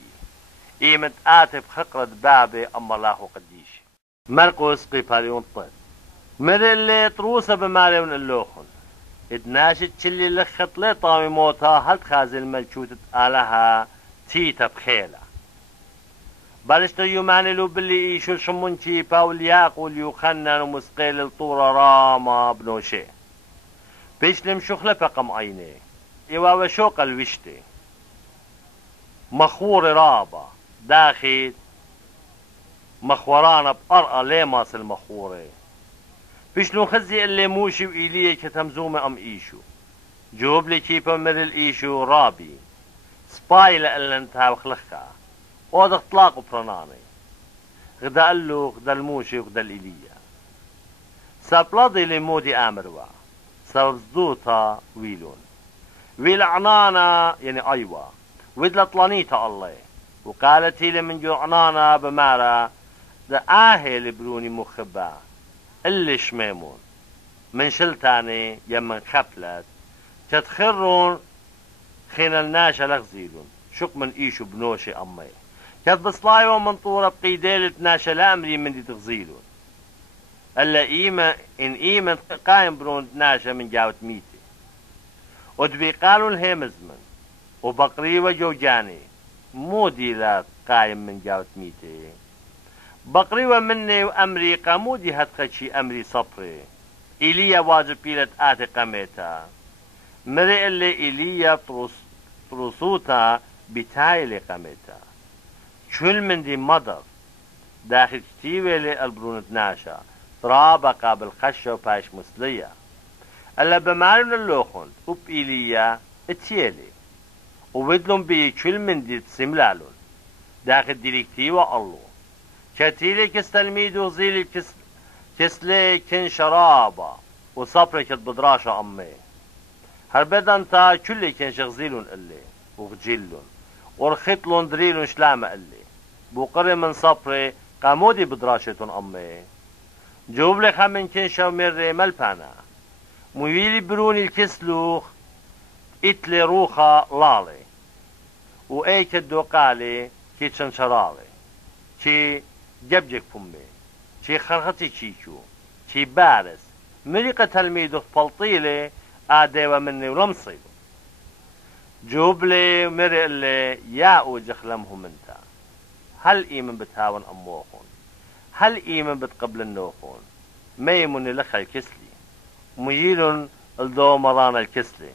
إيمت آتف خقرة بابي أما الله قديش مرقس قيباليون طيب من اللي تروسة بماريون اللوخن اتناشت شلي لخط لي طامي موتا هل تخازي الملشوتة آلها تيتا بخيلة بلشت يماني لو باللي ايشو شمونتي باولياق واليوخنن ومسقيل الطورة راما بنوشي بيشلم شخلة فقم عيني ايوا وشوق الوشتي مخور رابا داخل مخورانا بأرقى ليماس المخوري بيشلون خزي اللي موشي وإيليه كتمزومة أم إيشو جوب لي كيبا من الإيشو رابي سباي لألا انتها وخلخها وهذا اطلاق برناني غدا قلو غدا الموشي وغدا الإيلية سابلاضي اللي مودي آمروا سبب زدوتا ويلون ويل عنانا يعني أيوة ويدلا طلانيتا الله وقالت هي من جو عنانا بمارا دا آهل بروني مخبا اللي شميمون من شلتاني يمن خفلت تتخرون خين الناشا لغزيلون شق من ايشو بنوشي امي كت بصلايو من طورة بقيديلة ناشا لامري من دي تغزيلون الا ايمن قايم برون ناشا من جاوت ميتي ودبي قالوا الهيمزمن وبقري وجوجاني مو ديلا قايم من جاوت ميتي بقري ومني وأمريكا مودي هتخشي أمري صبري إيليا واجب بيلت آتي قميتا مري اللي إيليا ترسوتا بتايلي قميتا كل من دي مدر داخل كتيوة للبرونة ناشا طرابة قابل خشة وباش مسلية ألا بمعلن اللوخن وب إيليا اتيالي وبدلن بي كل من دي تسملالون داخل ديريكتيوة الله كتيلي كس تلميذ وزيلي كسلي كن شرابة وصبري كت بدراشة أمي هربدن تا كل كن شغزيلون اللي وغجيلون ورخيطلون دريلون شلامة اللي بوقري من صبري قامودي بدراشة أمي جوب لي خمن كن شوميري ملبانا مويلي بروني الكسلوخ اتلي روخا لالي وايك الدوقالي كي تشنشرالي كي جبجك فمي شي خرختي شيشو شي بارس مريقة تلميذه فلطيلة آديوة مني ولمصيبه جوبلي مرقلي يا وجخلمهم انت هل ايمن بتهاون اموخون هل ايمن بتقبل النوخون ميمون لخ الكسلي مجيل الدو مران الكسلي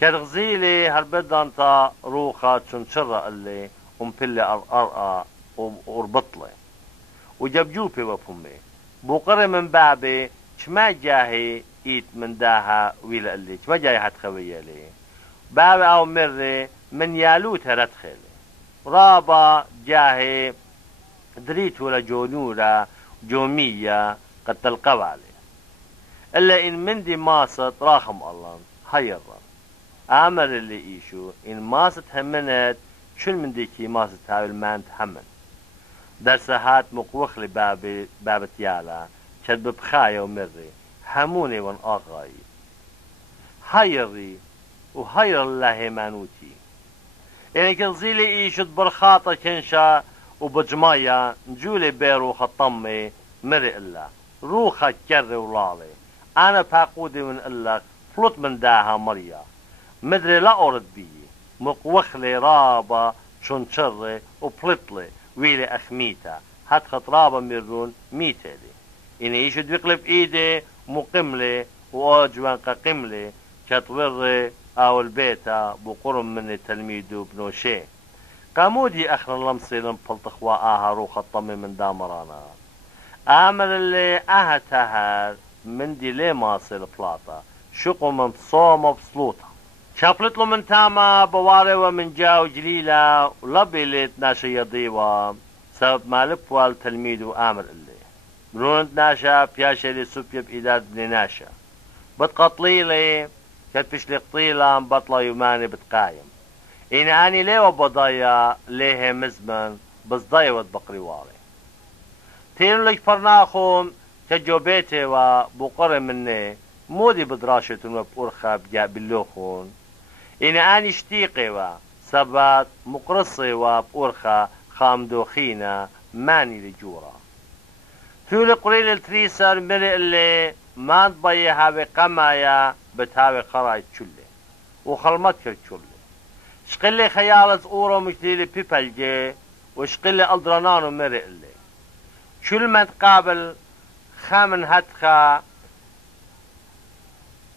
كرغزيلي هربدانتا روخا تشنشرة اللي ومبلي ارقا وربطلي وجبجوبي وفمي بوقري من بابي شما جاهي ايت من داها ويلا اللي شما جاهي هتخوية لي بابي او مري من يالوت هرتخيلي رابا جاهي دريت ولا جونورا جومية قد تلقوا عليه إلا إن مندي ماست راخم الله هيرا أمر اللي إيشو إن ماست همنت شل من ديكي ماست هاي المان تحمن درسهات مقوخ باب تيالا كد ببخايا ومري هموني وان آغاي هيري وهير الله مانوتي يعني كنزيلي إيشو برخاطة كنشا وبجمايا نجولي بيرو خطمي مري الله روخا كري ولالي أنا باقودي من الله فلوت من داها مريا مدري لا أورد بي مقوخلي رابا شنشري وبلطلي ويلي أخميتا هات خطرابا ميرون ميتالي إني يشد بيقلب إيدي مقملي وأجوان قملي كتوري أو البيتا بقرم من تلميذو بنوشي قامودي أخر اللمصي لنبلطخ وآها روخ الطمي من دامرانا آمل اللي أهتهر من دي لي ماصل بلاطة شقو من صومة بصلوطة شافلت له من تاما بواري ومن جاو جليلة ولبيلت ناشا يضيوة سبب ما لبوال تلميذو آمر اللي بروند ناشا بياشا لي سوبيا بإداد بني ناشا بتقطليلي كتفش لي قطيلة بطلة يماني بتقايم إن أني ليه بضايا ليه مزمن بس ضايوت بقري واري تيرو لك فرناخهم كجو بيتي وبقري مني مودي بدراشة وبأرخا بجاء باللوخون إن أني شتيقي سبات مقرصي وبأرخا خامدوخينا ماني لجورا ثولي قليل التريسر مري اللي ما تضيها بقمايا بتهاوي قراية تشولي وخلمتك تشولي شقلي خيال زقورو مجديلي بيبالجي وشقلي ألدرانانو مري اللي شل ما تقابل خامن هتخا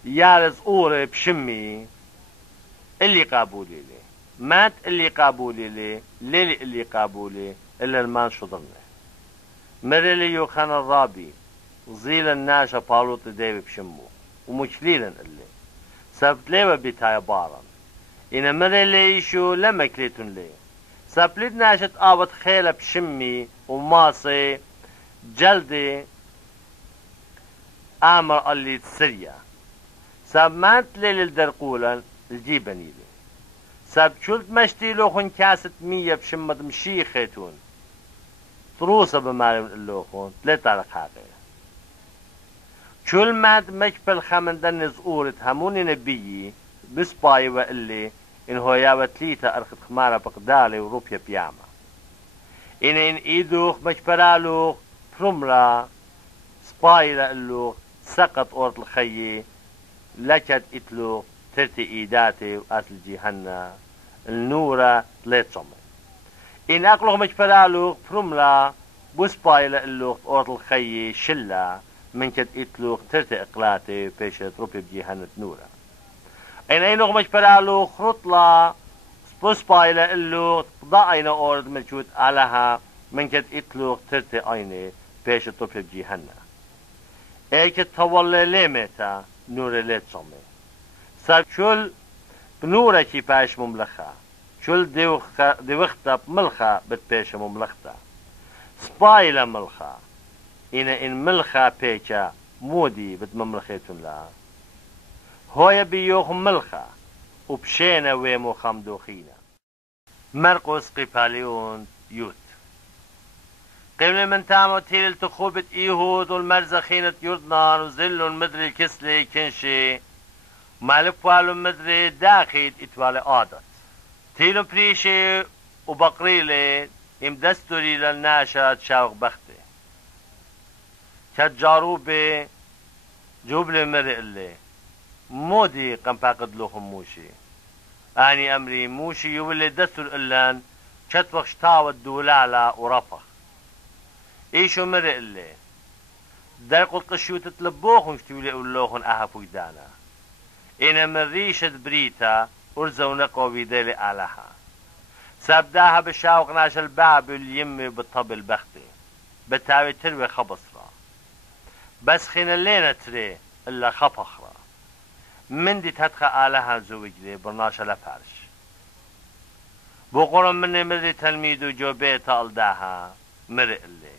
يارز أوري بشمي اللي قابولي لي مات اللي قابولي لي ليلي اللي قابولي إلا المان شضرنا مريلي يوخان الرابي زيل الناشا بالوط ديبي بشمو ومشليلا اللي سبت ليبا بيتايا بارا إن مريلي يشو لما كليتون لي سبليت ناشت آبت خيلة بشمي وماصي جلدي آمر اللي تسريا ساب مانت ليل الدرقولا الجيبني لي ساب شلت مشتي لوخن كاسة 100 بشمد مشي خيتون طروسة بمالي من اللوخون 3 حاقية شل ماد مكبل خمندن زقورة هموني نبيي بسباي وقلي إن هو يابا 3 أرخد خمارة بقدالي وروبيا بياما إن إيدوخ مكبرالوخ فرمرا سباي لألوخ سقط أورد الخيي لكت إتلوخ ترتي إيداتي وأسل جيهنا النورة 3 صمي إن أقلوخ مكبرالوخ فرمرا بسباي لألوخ أورد الخيي شلا من كت إتلوخ ترتي إقلاتي بيشت روبي بجيهنة نورة إن أينوخ مكبرالوخ رطلة بسباي لألوخ ضاينا أورد ملشوت علىها من كت إتلوخ ترتي أيني بيشت روبي بجيهنة إيكت تولي ليمتا نورة ليت صمي ساب شل بنورة كي باش مملخة شل دوختا بملخة بتباش مملختا سباي لملخة إن ملخة بيكا مودي بتمملخيتون لا هويا بيوخ ملخة وبشينا ويمو خمدوخينا مرقس قباليون يوت قبل من تامو تيل تخوبة إيهود والمرزخينة يردنان وزلون مدري الكسلي كنشي مالفوالو مدري داخل إتوالي آدت تيلو بريشي وبقريلي ام دستوري للناشا تشاوق بختي كجاروبي جوبلي مرئ اللي مودي قم فاقد لهم موشي اني امري موشي يولي دستور اللان كتوخش تاوت دولالة ورفخ ايشو مرئ اللي در قلت قشيو تتلبوخن شتولي اولوخن اهفو دانا انا من ريشة بريتا ارزو نقو بيدالي آلها سابداها بشاوق ناش الباب اليمي بالطبل بختي بتاوي تروي خبصرا بس خين اللينا تري الا خفخرا من دي تدخى آلها زوجلي برناشا لفارش بقرم مني مري تلميذو جو بيتا الداها مرئ اللي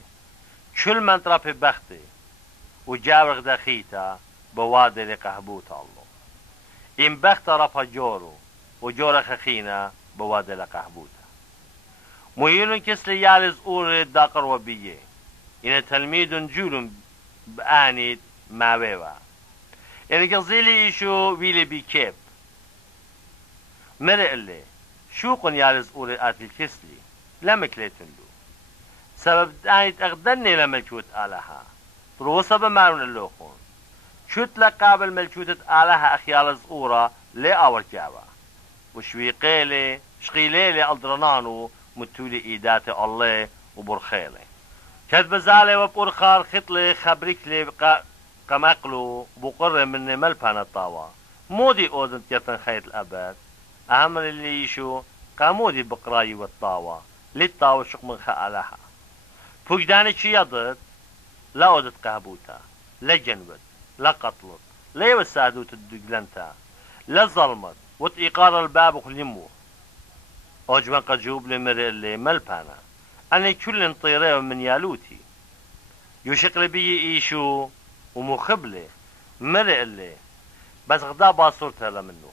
كل من طرفي بختي وجاورغ دخيتا بوادي لقهبوت الله إن بخت رفا جورو وجورا خخينا بوادي لقهبوتا مهيلون كسلي يالز أوري داقر وبيه إن تلميذ جولن بآنيت ما بيوا إن قصيلي إيشو ويلي بيكيب مرئ اللي شوقن يالز أوري آتي الكسلي لما كليتن له سبب آنيت أغدني لملكوت آلها روسا بمارون اللوخون شوت لقابل ملكوتة آلها أخيال زقورة لي أور جاوا وشويقيلي شقيليلي ألدرنانو متولي إيدات الله وبرخيلي كتب زالي وبورخار خطلي خبريكلي قمقلو بقر من ملبان الطاوة مودي أوزن تيرتن خيط الأبد أهم اللي يشو قامودي بقراي والطاوة للطاوة شق من خالها فوجداني شي يضد لا أودت قهبوتا لا جنبت لا قتلت لا يوسادوت الدقلنتا لا ظلمت وتإيقار الباب وخليمو أجمع قجوب لمرئ اللي ملبانا أنا كل طيري من يالوتي يشقل بي إيشو ومخبلي مرئ اللي بس غدا باصورتها لمنو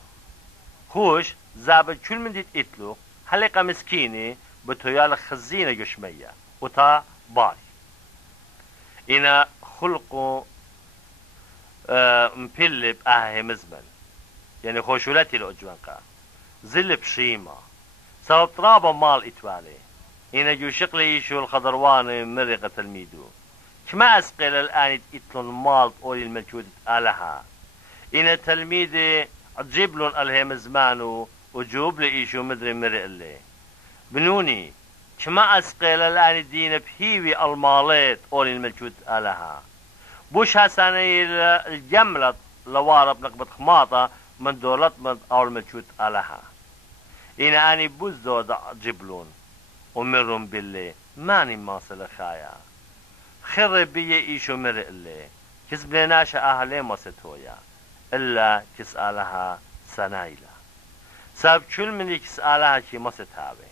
خوش زابد كل من ديت إتلو حلقة مسكيني بتويال خزينة جشمية وتا باري إنا خلقو مبلب مزمن يعني خوشولتي لأجوانقا زل بشيمة سبب طرابة مال إتوالي إنا جو شقلي يشو الخضروان مرقة تلميدو كما أسقل الآن إتلون مال أولي الملكوت آلها إنا تلميدي جيبلون ألهم زمانو وجوب لي إيشو مدري مرق اللي بنوني كما أسقل الآن دين بهيوي المالات أولي الملكوت آلها بوش هساني الجملة لوارب نقبة خماطة من دولة من أول الملكوت آلها إنا أني بوزدو جبلون ومرهم بالله ماني ماصل خايا خر بي إيشو مرق اللي كسب لناشا أهلي ماستويا إلا كسألها سنايلا ساب كل من كسألها كي ماستهاوي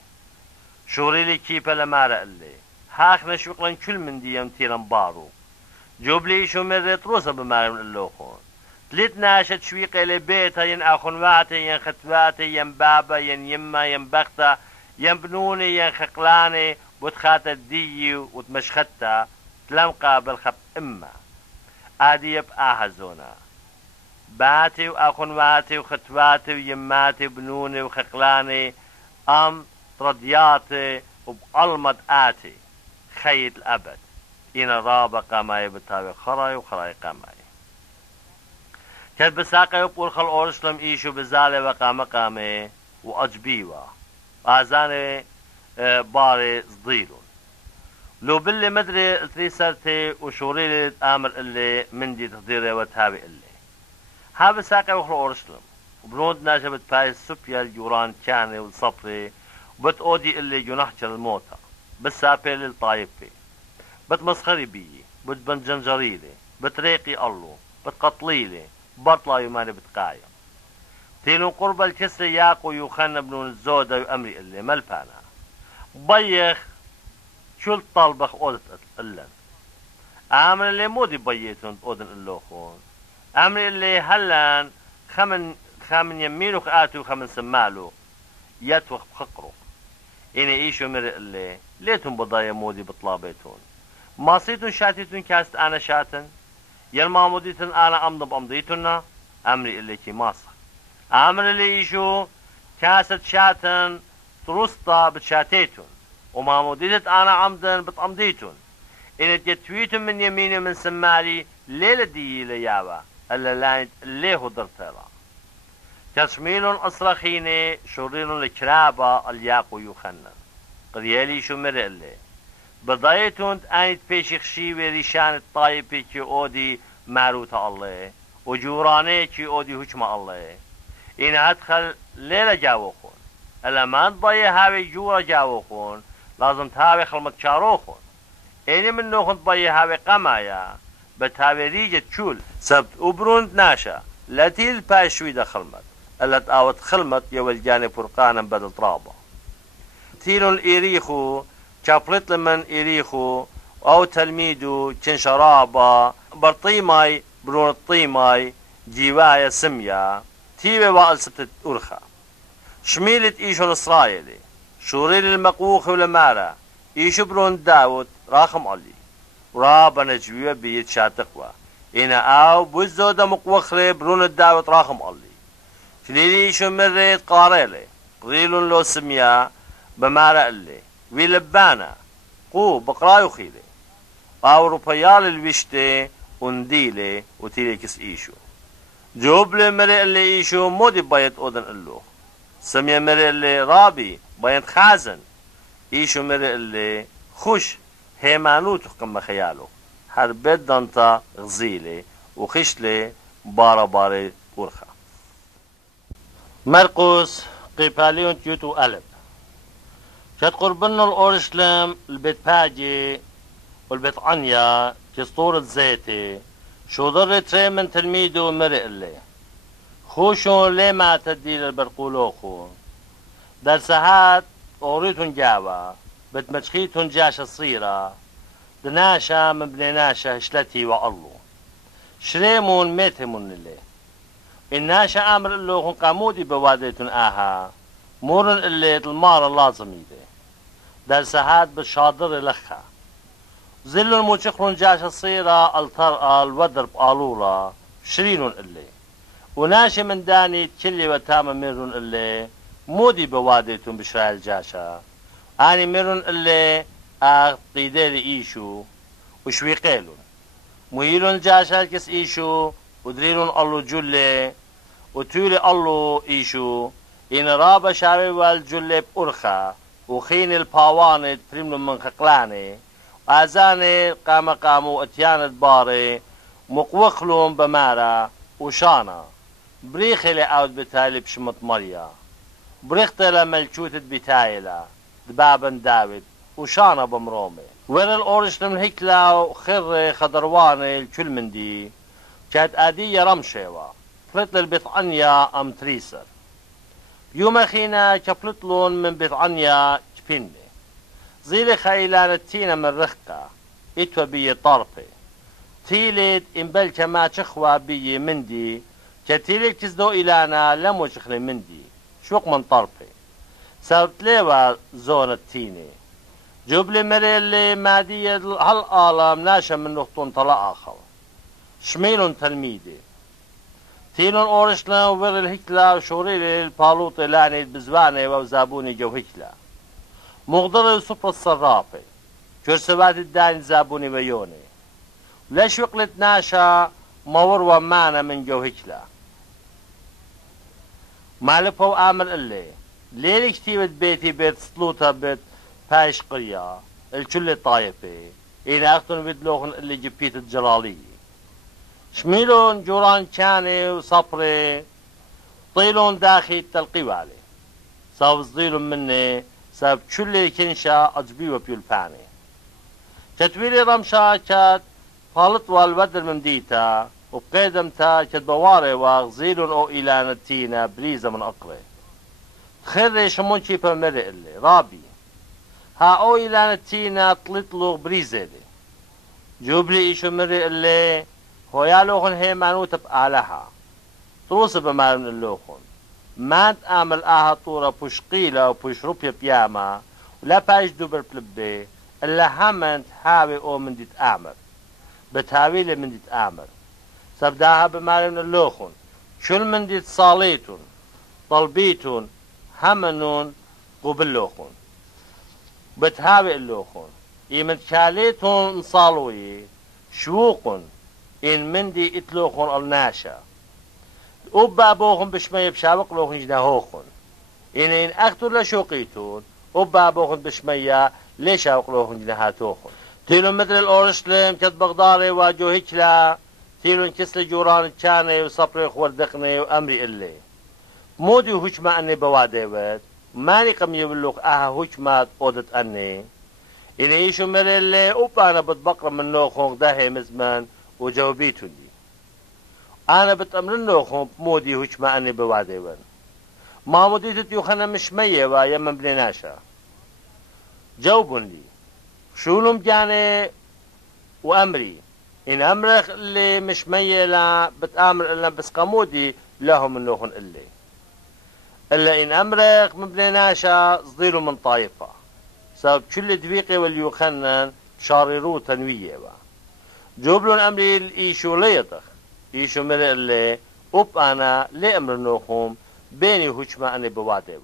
شوري لي كيبا لمارا اللي هاخ نشوقلن كل من دي يمتيرن بارو جوبلي شو مرت روسا بمارم اللوخون تلت ناشت شويقة لبيتها ين أخنواتي ين ختواتي ين بابا ين يما ين بختا ين بنوني ين خقلاني بتخات الدي وتمشختا تلمقى بالخب إما آدي يبقى زونا باتي وأخنواتي وختواتي ويماتي وبنوني وخقلاني أم تردياتي وبألمد آتي خيط الأبد إن رابا قاماي بتاوي خراي وخراي قاماي كد بساقي وبقول خل أورشلم إيشو بزالي وقام قامي وأجبيوا وآزاني باري صديلون لو باللي مدري تريسرتي وشوريلي آمر اللي مندي تقديري وتهابي اللي ها بساقي وخل أورشلم وبنود ناجبت باي السوبيا الجوران كاني والصبري بتأودي اللي جنحجر الموتى بسابي للطايبي بتمسخري بيي بتبنجنجريلي بتريقي الله بتقتليلي بطلع يماني بتقايم تيلون قرب الكسر ياقو يوخن بنون الزودة وأمري اللي ملبانا بيخ شل طالبخ أودت أتقلن عامل اللي مودي بيتون أودن اللوخون عامل اللي هلان خمن يمينو خآتو خمن سمالو يتوخ بخقرو إني إيشو مر اللي ليتون بضايا مودي بطلابيتون ماصيتون شاتيتون كاست أنا شاتن يلماموديتن أنا أمضب أمضيتنا أمري اللي كي ماسخ أمر اللي إيشو كاست شاتن ترسطا بتشاتيتون وما مديدت أنا عمدا بتعمديتون إن تتويتم من يميني من سمالي ليلة دي ليابا ألا لاند ليه درتلا تشميل أصرخيني شرين الكرابة الياقو يخنن قريالي شمر اللي بضايتون آنت بيشيخ شيوي ريشان الطايبي كي أودي معروت الله وجوراني كي أودي هجم الله إن أدخل ليلة جاوخون ألا ما تضيع هاوي جورا جاوخون لازم تهاوي خلمت شاروخون إني من نوخن تضيع هاوي قمايا بتهاوي ريجة تشول سبت أبروند ناشا لاتيل باشوي دا خلمت ألا تقاوت خلمت يوالجاني فرقانا بدل طرابة تيلون الإيريخو شابلت لمن إيريخو أو تلميدو تنشرابا برطيماي برون الطيماي جيوايا سميا تيبي وقل سبتت أرخا شميلت إيشون إسرائيلي شوريل المقوخ والمارا إيشو برون داود راخم علي ورابا نجوية بيت شاتقوا إنا أو بوزو دا مقوخري برون داود راخم علي شليلي إيشو مريت قاريلي قريلون لو سميا بمارا اللي ويلبانا قو بقرايو خيلي أوروبيال الوشتي ونديلي وتيلي كس إيشو جوبلي مري اللي إيشو مودي بايت أودن اللوخ سميا مري اللي رابي بايت خازن إيشو مري اللي خوش هيمانو تحكم خيالو هربت دانتا غزيلي وخشلي بارا باري ورخا مرقس قيباليون تيوتو ألب شاد قربنا الأورشلم البيت باجي والبيت عنيا كسطورة زيتي شو ضر تري من تلميذه مرق اللي خوشون ليه ما تدي للبرقولوخو درسهات أوريتون جاوا بتمشخيتون جاشة صيرة دناشا من بنيناشا هشلتي وعلو شريمون ميتمون اللي الناشا أمر اللوخون قامودي بواديتون آها مورن اللي المارة لازم يدي درسهات بالشاطر لخا زل الموشخرون جاش الصيرة الطرقة الودرب قالولا شرينون اللي وناشي من داني تشلي وتام ميرون اللي مودي بواديتون بشراء الجاشا اني ميرون اللي قيدالي ايشو وشويقيلون مهيلون جاشا كس ايشو ودريلون الله جلي وتولي الله ايشو إن رابا شاوي والجلي بأرخا وخين الباواني تريمنو من خقلاني وآزاني قامو اتيانت باري مقوخلون بمارا وشانا بريخي عود بتالي بشمط مريا بريختلا ملشوتت بتايلا دبابا داود وشانا بمرومي وين الأورشلم هيكلا وخر خضرواني الكل من دي كانت آدية رمشيوا فلت للبيت عنيا أم تريسر يوم خينا كفلتلون من بيت عنيا كبيني زيلي خيلان تينا من رخكا اتوا بي طرفي تيلت انبل كما تشخوا بي مندي كتيلت كزدو إلانا لمو شخلي مندي شوق من طرفي سبت ليوا زونة تيني جبلي مري اللي مادية هالآلام ناشا من نخطون طلا آخر شميلون تلميدي تيلون أورشلا وور الهكلا وشوريلي البالوطي لاني بزواني وزابوني جو هكلا مقدر الصفر الصرافي كرسوات الداني زابوني ويوني ليش وقلت ناشا مور ومانا من جو هكلا مالفو آمر اللي ليلي كتيبت بيتي بيت سلوطة بيت باش قرية الكل طايفي إذا أختن بدلوخن اللي جبيت الجرالية شميلون جوران كاني وصبري طيلون داخل تلقيوالي صاب صديلون مني صاب كل كنشا أجبي وبيولفاني تتويلي رمشا كات فالط والودر ممديتا وبقيدمتا كت بواري وغزيلون أو إلانتينا بريزة من أقري خيري شمون شيبا مري اللي رابي ها أو إلانتينا طلطلو بريزة لي جوبلي إيشو مري اللي هويا لوخن هي مانوت بآلها تروس بمارن اللوخن ما تعمل آها طورة بوش قيلة وبوش روبيا بياما ولا باش دوبر بلبي إلا همن تحاوي أو من دي تآمر بتهاوي من دي تآمر سبداها بمارن اللوخن شل من دي تصاليتون طلبيتون همنون قبل لوخن بتهاوي اللوخون إيمت كاليتون صالوي شوق إن مندي إتلوخون الناشا أبا بوخن بشمية بشاوق لوخن جناهوخن إن أختر لشوقيتون أبا بوخن بشمية لشاوق لوخن جناهاتوخن تيلون مثل الأورشلم كد بغداري واجو هكلا تيلون كسل جوران تشاني وصبري خوردقني وأمري إلي مودي هجمة أني بواديوت ماني قم يبلوك هجمة أودت أني إن إيشو مريلي أبا أنا بتبقر من نوخون داهي مزمان وجاوبيتون دي أنا بتأمر النوخون مودي هجمة أني بواديوت ما مودي تيوخنا مش مية ويا من بنيناشا جاوبون لي شولم جاني وأمري إن أمرك اللي مش ميلة بتآمر إلا بس قمودي لهم النوخن إلا إن أمرك مبنيناشا صديروا من طائفة سبب كل دويقي واللي يخنن شارروا تنوية جوبلون أمري الإيشو ليطخ إيشو مرق اللي أب أنا لأمر النوخم بيني هجمة أني بوادي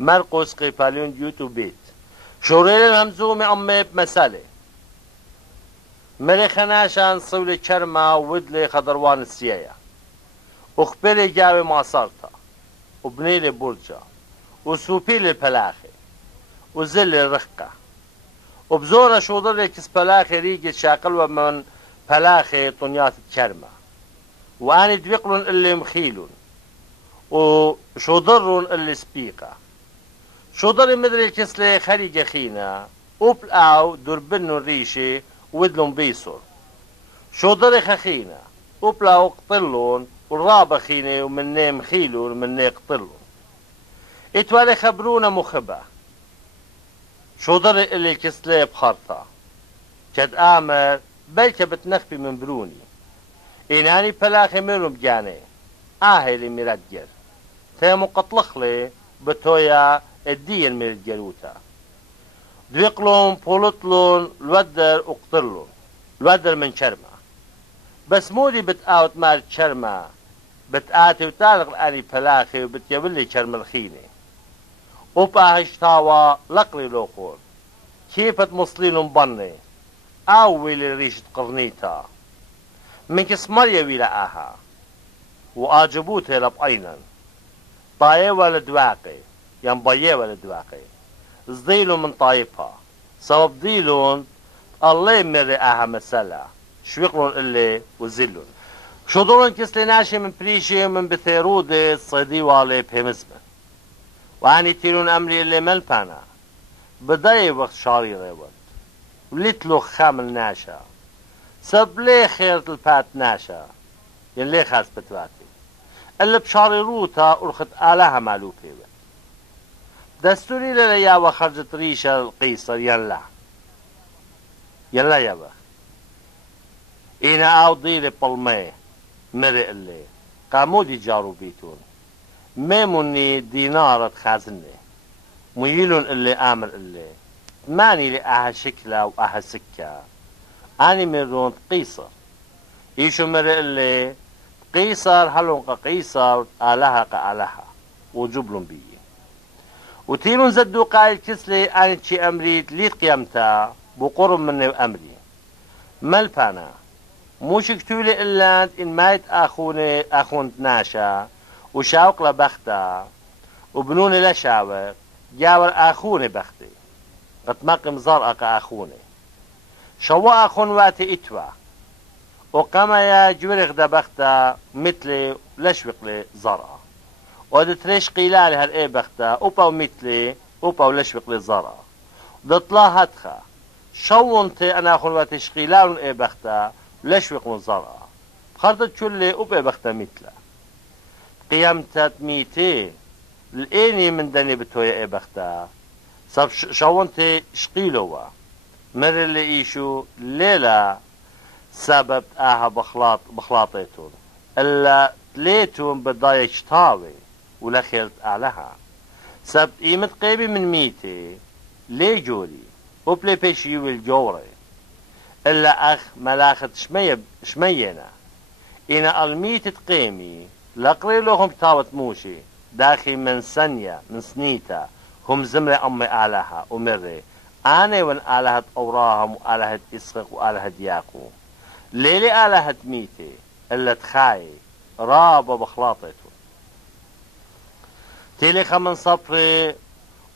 مرقس قيباليون ديوتو بيت شوريل همزومي أمي بمسالة ملي خناشان صولي كرمة ودلي خضروان السيايا وخبري جاوي معصرتا وبنيلي برجا وسوبيلي البلاخي وزلي الرخقة وبزورة شوضري كس بلاخي ريجي شاقل ومن بلاخي طنيات الكرمة واني دويقلون اللي مخيلون وشوضرون اللي سبيقة شوضري مدري الكسلي خريجة خينا وبلقاو دربنو الريشي ودلون بيصر شوضري خخينا وبلقاو قطلون والرابة خيني ومني مخيلون ومني قطلون اتوالي خبرونا مخبة شوضري اللي الكسلي بخارطة كد آمر بلكة بتنخبي من بروني إناني بلاخي ميرو بجاني آهلي ميردجر تيمو قطلخلي بتويا الدين ميردجروتا دويقلون بولطلون الودر وقطرلون الودر من شرمة بس مودي بتقاوت مال شرمة بتقاتي وتالغ الآني بلاخي وبتيولي شرم الخيني وباهشتاوا لقلي لوخور كيفت مصلين بني أولي ريشة قرنيتا من كسمريا ويلا آها وآجبوتها لبأينا طاية ولا دواقي ينبيه ولا دواقي زديلون من طايفها سبب ديلون الله يمر آها مسألة شويقلون اللي وزلون شدورون كسلي ناشي من بريشي من بثيرودي صيدي والي بهمزمن وعني تيلون أمري اللي ملبانا بداي وقت شاري غيوت وليتلو خامل ناشا سب ليه خيرة البات ناشا ين ليه خاص بتواتي اللي بشاري روتا ورخت آلها مالو بيوت دستوري لليا وخرجت ريشة القيصر يلا يا بخ إنا أوضي لبالمي مرق اللي قامودي جارو بيتون ميموني دينارة خازني ميلون اللي آمر اللي ماني لأها شكلة وأها سكة أني مرون قيصر إيشو مرق اللي قيصر هلون قيصر آلها قآلها وجبلون بيه وتيلون زدو قايل كسلي أني تشي أمري تليت قيامتا بقرب مني أمري ملبانا موش كتولي إلا إن مايت أخون ناشا وشاوق لبختا وبنوني لشاوق جاور أخوني بختي قد مقم زرقك أخوني شوا أخون واتي إتوا وقما يا جوريخ دبختا مثلي لشوق لي زرقا ودتريش قيلالي هر إيه بختا أوبا مثلي أوبا ولشوق لي زرقا دطلا هدخا شوونتي أنا أخون واتي شقيلان إيه بختا لشوق من زرقا بخارطة كل أوبا بختا مثلا قيامتات ميتي الإيني من دني بتويا إيه بختا سب شوونتي شقيلوا مر اللي إيشو ليلة سبب آها بخلاطيتون إلا تليتون بداية شطاوي ولا خيرت أعلها سبب قيمة قيبي من ميتي ليه جولي وبلي بيشي والجوري إلا أخ ملاخت شمينا إنا الميت قيمي لقري لهم كتابة موشي داخل من سنية من سنيتا هم زمرة أمي آلهة ومرة أنا وان آلهة أوراهم وآلهة إسقق وآلهة ياقو ليلي آلهة ميتي اللي تخاي رابا بخلاطته تيلي خمن صفري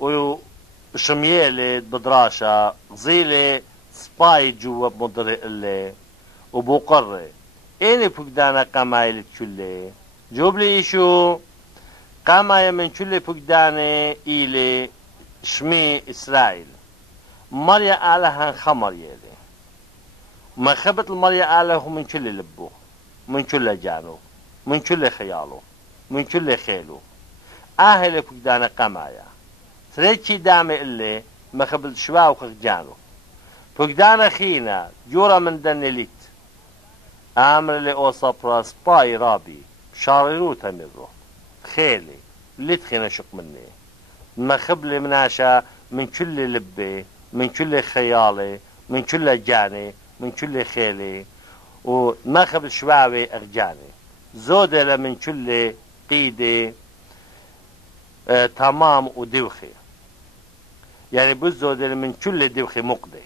وشميالي بدراشة غزيلي سباي جوا بمدري اللي وبقري إني فقدانا قمايل تشلي جوبلي إيشو قمايا من تشلي فقداني إيلي شمي إسرائيل مريا آلها خمر يلي ما خبت المريا آله من كل لبه من كل جانو من كل خياله من كل خيله آهل فقدان قمايا تريتشي دامي اللي ما خبت شواو جانو فقدان خينا جورا من دنليت آمر اللي أوصفرا سباي رابي شاريرو تمره خيلي اللي تخينا شق مني ما خبلي مناشا من كل لبي من كل خيالي من كل جاني من كل خيلي وما خبل شواوي أرجاني زودة من كل قيدي تمام ودوخي يعني بزودة من كل دوخي مقضي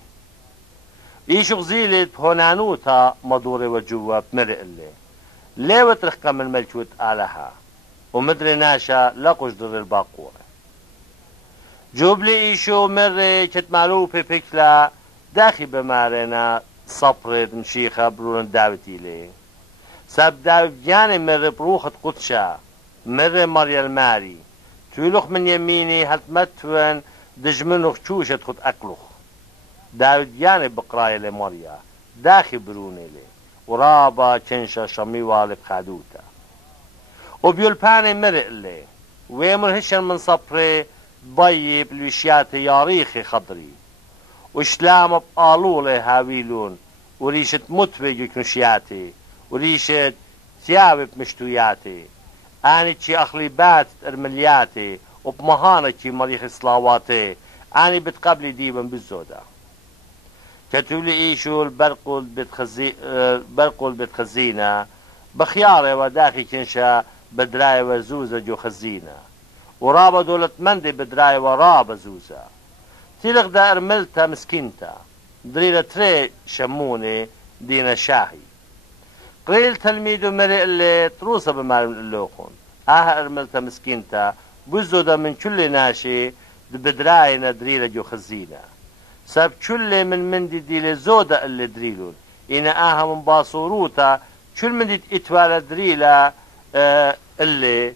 إيشو غزيلة هونانوتا مدوري وجوا بمرق اللي ليه وترخق من ملكوت آلها ومدري ناشا لا قجدر الباقورة جوبلي إيشو مرة كت معروفة فكلا داخي بمارنا صبرت مشيخة برون داوتي لي ساب داوت جاني مرة بروخة قدشة مرة مريا الماري تولوخ من يميني هتمتون دجمنوخ تشوشة خد أكلوخ داوت جاني بقراية لمريا داخي بروني لي ورابا كنشا شمي والب خادوتا وبيولباني مرق لي ويمر هشن من صبري ضيب الوشيات ياريخي خضري وشلام بقالولي هاويلون وريشة متبج كنشياتي وريشة ثياب بمشتوياتي أنا تشي أخليبات أرملياتي وبمهانة تشي مريخ صلاواتي أنا بتقبلي ديبا بالزودة كتولي إيشو البرقل بتخزينة بخياري وداخي كنشا بدراي وزوزة جو خزينة ورابا دولت مندي بدراي ورابا زوزة تيلق دا ارملتا مسكينتا دريلة تري شموني دينا شاهي قليل تلميذو مري اللي تروسا بمال اللوخون ارملتا مسكينتا بزودا من كل ناشي بدراينا دريلة جو خزينة ساب كل من مندي ديلي زودا اللي دريلون إنا من باصوروتا كل مندي اتوالا دريلة اللي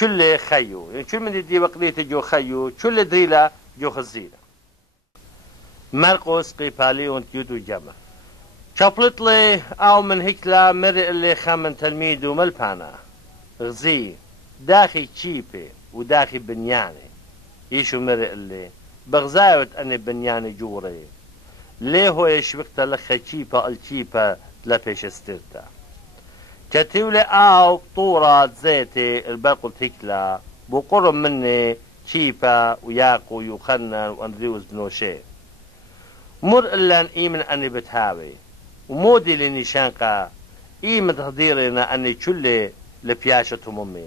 كل خيو يعني كل من دي بقلية جو خيو كل دريلة جو خزينة مرقس قيبالي يدو جمع شابلت لي او من هكلا مرق اللي خمن تلميذه ملبانا غزي داخي تشيبي وداخي بنياني يشو مرق اللي بغزاوت اني بنياني جوري ليه هو يشبكتا لخي تشيبا التشيبا لفيش استرتا كتولي او طورة زيتي الباقو تكلا بقرب مني تشيبا وياقو يوخنن واندريوس بنوشي مر إلا إيمن أني بتهاوي ومودي لنشانقا إيمن تهديرنا أني كل لبياشة أمي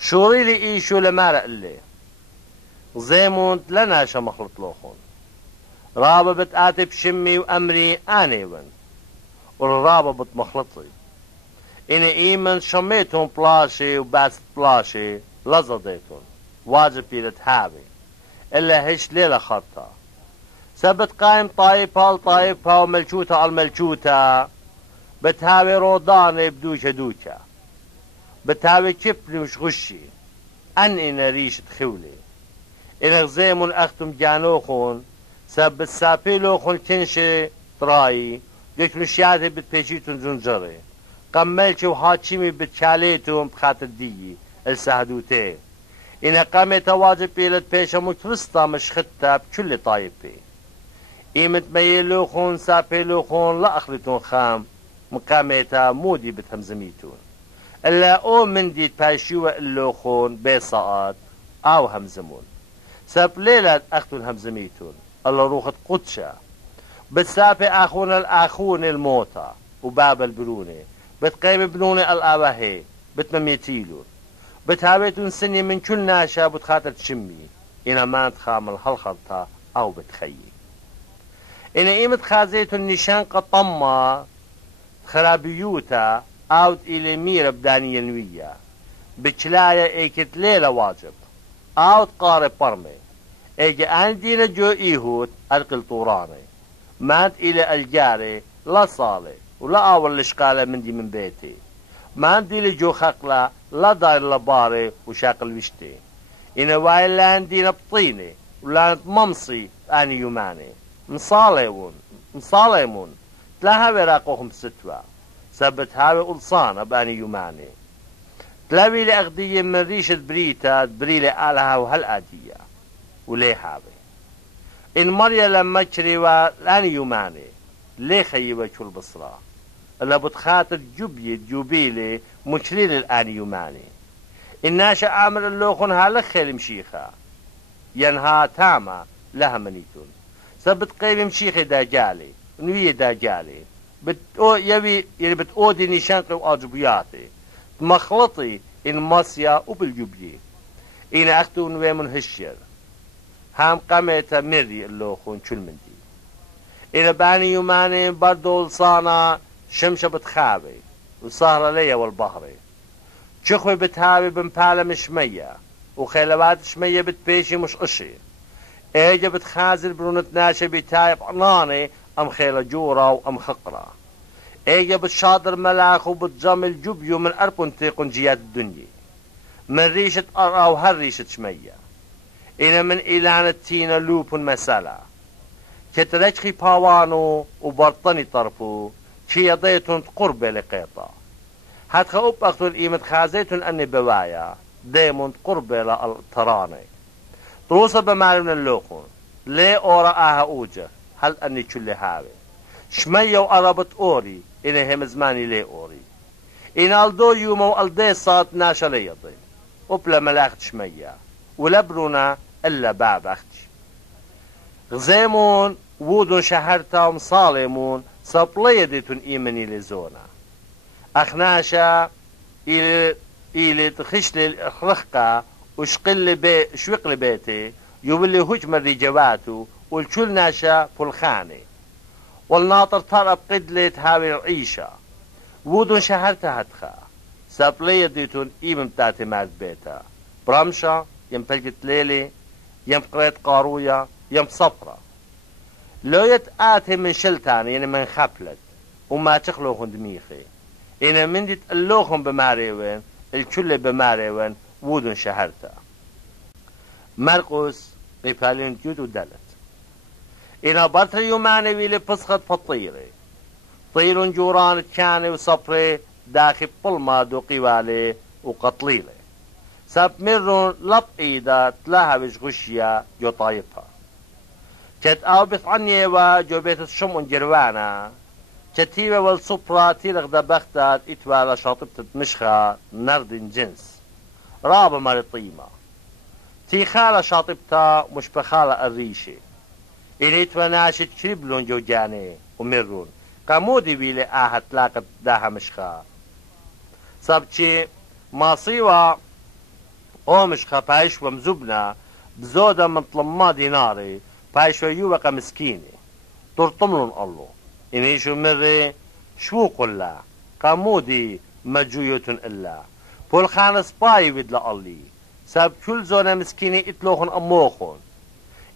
شوري لي إيشو لمارا اللي زيمون لنا شمخلط لوخون رابا بتآتي بشمي وأمري آنيون والرابا بتمخلطي إني إيمن شميتهم بلاشي وباست بلاشي لزديتهم واجب بيلتهاوي إلا هش ليلة خرطة سبت قايم طايفها لطايفها وملشوتها على الملشوتة بتهاوي روضاني بدوشة دوشة بتهاوي كفلي مش غشي إنا ريشة خولي إنا غزيمون أختم جانوخون سبت سابيلوخون كنشي طراي ديك مشياتي بتبيشيتون زنجري قملشي وحاتشيمي بتشاليتون بخاطر ديي السهدوتي إنا قامت واجب بيلت بيشا مترسطة مش خطة بكل طايفي إيمت ميلوخون سابيلوخون لا أخلتون خام مقاميتا مودي بتهمزميتون إلا أو من دي تباشيوة اللوخون بيصاقات أو همزمون ساب ليلة أختون همزميتون الله روخت قدشة بتسابي أخونا الأخون الموتى وباب البروني بتقيم بنوني الأباهي بتمميتيلون بتهاويتون سني من كل ناشا بتخاطر تشمي إن ما تخامل هالخلطة أو بتخيي إن إيمة خازيت النشان قطمة خرابيوتا أو إلى ميرة بدانية نوية بتشلايا إيكت ليلة واجب أو تقارب برمي إيجي عندنا جو إيهود أرقل طوراني مات إلى الجاري لا صالي ولا أول لشقالة مندي من بيتي ما عندي لجو خقلة لا داير لباري وشاقل وشتي إن وايل لا عندنا بطيني ولا ممصي أني يوماني مصاليمون تلاها وراقوهم ستوى سبت هاوي ألصانة بأني يوماني تلاوي لأغدية من ريشة بريتا بريلي آلها وهالآدية وليه هاوي إن مريا لما تشري وأني يوماني ليه خيبة شو البصرة إلا بتخاطر جوبيلي مشريل الآن يوماني الناشا عامل اللوخن هالخيل مشيخة ينها تاما لها منيتون سبت قيب مشيخي داجالي نوية داجالي بتقودي نشانقي وأجبياتي مخلطي إن ماسيا وبالجوبية إن أختو نوي منهشر هام قامتا مري اللوخن شو المندي إن باني يوماني بردو لصانا شمشة بتخابي وصهرة ليا والبهري شخوي بتهابي بمبالة مشمية وخيلوات شمية بتبيشي مش قشي ايجا بتخازل برونة ناشا بتايب عناني ام خيلة جورة وام خقرة ايجا بتشاطر ملاخ وبتجمل جبيو من اربون تيقن جيات الدنيا من ريشة او هالريشة شمية إن من إلانة تينا لوبون مسالة كترجخي باوانو وبرطني طرفو شي ضيتون قربة لقيطة هاد خاوب أقتل إيمة خازيتون أني بوايا ديمون قربة للطراني طروسة بمالون اللوخون ليه أورا آها أوجه هل أني شلي هاوي شمية وقربت أوري إني هم زماني ليه أوري إن ألدو يومو ألدي صاد ناشا ليضي وبلا ملاخت شمية ولبرونا إلا باب أختي غزيمون وودون شهرتا ومصالمون صبليدتون إيماني لزونا أخناشا إلي تخشلي الخرقة وشقل شوقل بيتي يولي هجم الرجواتو والكل ناشا فالخاني والناطر طرب قدلة هاوي العيشة وودون شهرتا هدخا صبليدتون إيمان بتاعتي مات بيتا برمشة يم فلقت ليلي يم قريت قاروية يم صفرة لو يتآتي من شلتاني يعني من خبلت وما تخلوهن دميخي إنا من دي تقلوهم بماريوين الكل بماريوين وودن شهرتا مرقس قيبالين جود ودلت إنا برتر يوماني ويلي بسخط فطيري طيرون جوران كاني وصفري داخل بلما دو قيوالي وقطليلي ساب مرون لب إيدا تلاها بشغشيا جو طايبها كت أوبث عني وجو بيت الشمون جروانا كتيبة والصبرة تيرغ دبختات إتوالا شاطبت مشخة نرد جنس رابة مرطيمة تي خالة شاطبتا مش بخالة الريشة إن إتوا ناشد شربلون جو جاني ومرون قامودي بيلي آهت لاقت داها مشخة سابتشي ماصيوة مشخة بايش ومزبنا بزودة من طلما ديناري بايش ويوبقى مسكيني ترطملون الله إنيشو مري شو قلا قامودي مجوية إلا بول خانس باي ودلا الله ساب كل زونة مسكيني اتلوخن أموخن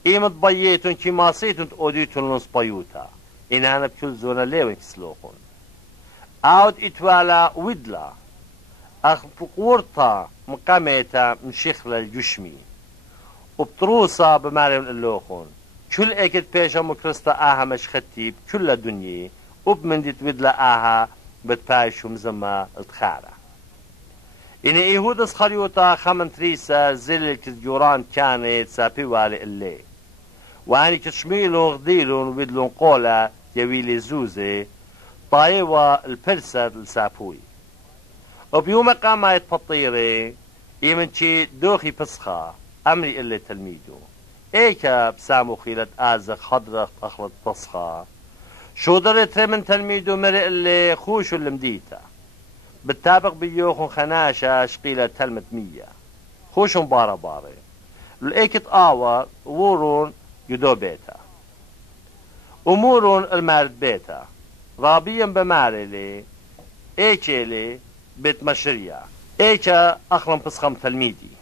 إيمت بييتون كي ماسيتون تقوديتون لنص بيوتا إن أنا بكل زونة ليوين كسلوخن عود اتوالا ودلا أخ بقورتا مقاميتا مشيخلة الجشمي وبطروسة بماريون اللوخن كل اكد بيشا مكرستا آها مشختي بكل الدنيا وبمندت ودلا آها بتبايشو مزما التخارة إن إيهود سخريوتا خمن تريسا زل الجوران كانت سابي والي اللي واني كشميلون غديلون ودلون قولا يويلي زوزي طايوة البرسد السابوي وبيوم قامت فطيري يمنشي دوخي بسخة أمري اللي تلميذه ايكا بسامو خيلت آزق خضرق أخلط بسخة شو درت من تلميذه مرق اللي خوشو اللي مديتا بالتابق بيوخن خناشة شقيلة تلمت 100 خوشو بارا باري الإيكت آور وورون يدو بيتا أمورون المارد بيتا رابيا بمارلي إيكيلي بيت مشريا إيكا أخلم بسخم تلميدي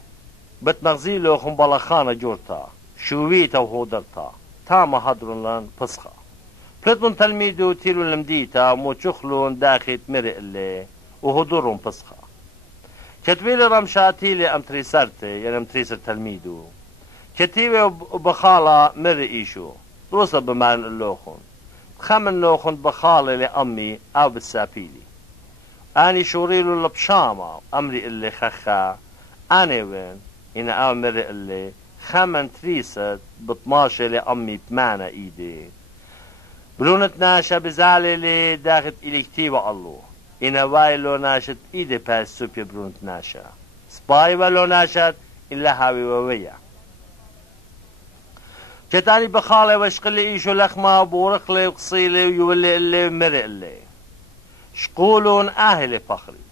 بتمغزيلو خمبالخانة جورتا شويتا وهودرتا تاما هدرون لان بسخا بلتون تلميدو تيلون لمديتا موچخلون داخل مرئ اللي وهدرون بسخا كتبيلي رمشاتيلي أمتريسرتي يعني أمتريسر تلميدو كتيبي بخالة مرئيشو روسا بمان اللوخون خمن لوخون بخالة لأمي أو بالسابيلي أني شوريلو لبشامة أمري اللي خخا أنا وين إن أمر اللي خمن تريست بطماشة لأمي بمعنى إيدي برونت ناشا بزعلي لي داخت إليكتيبة الله إن وايلو ناشت إيدي باس سوبيا برونت ناشا سباي ولو ناشت إلا هاوي وويا كتاني بخالي واشقلي إيشو لخمة بورقلي وقصيلي ويولي اللي مرئ اللي شقولون أهلي فخري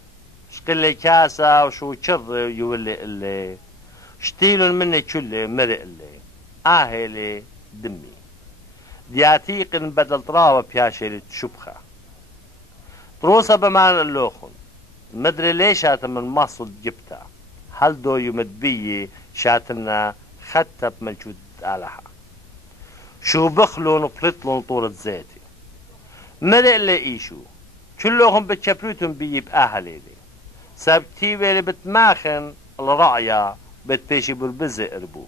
شقلي كاسة وشو شر يولي اللي شتيلون مني كله مرئ اللي أهلي دمي دياتيق بدل طراوة بياشي شبخة تروسة بمان اللوخن مدري ليش من مصر جبتها هل دو يمدبيي شاتنا خطب ملجود آلها شو بخلون وبلطلون طولة زيتي مرئ اللي إيشو كلهم بتشبروتهم بيب أهلي سابتي ويلي بتماخن الرعية بتبيشي بربزة إربو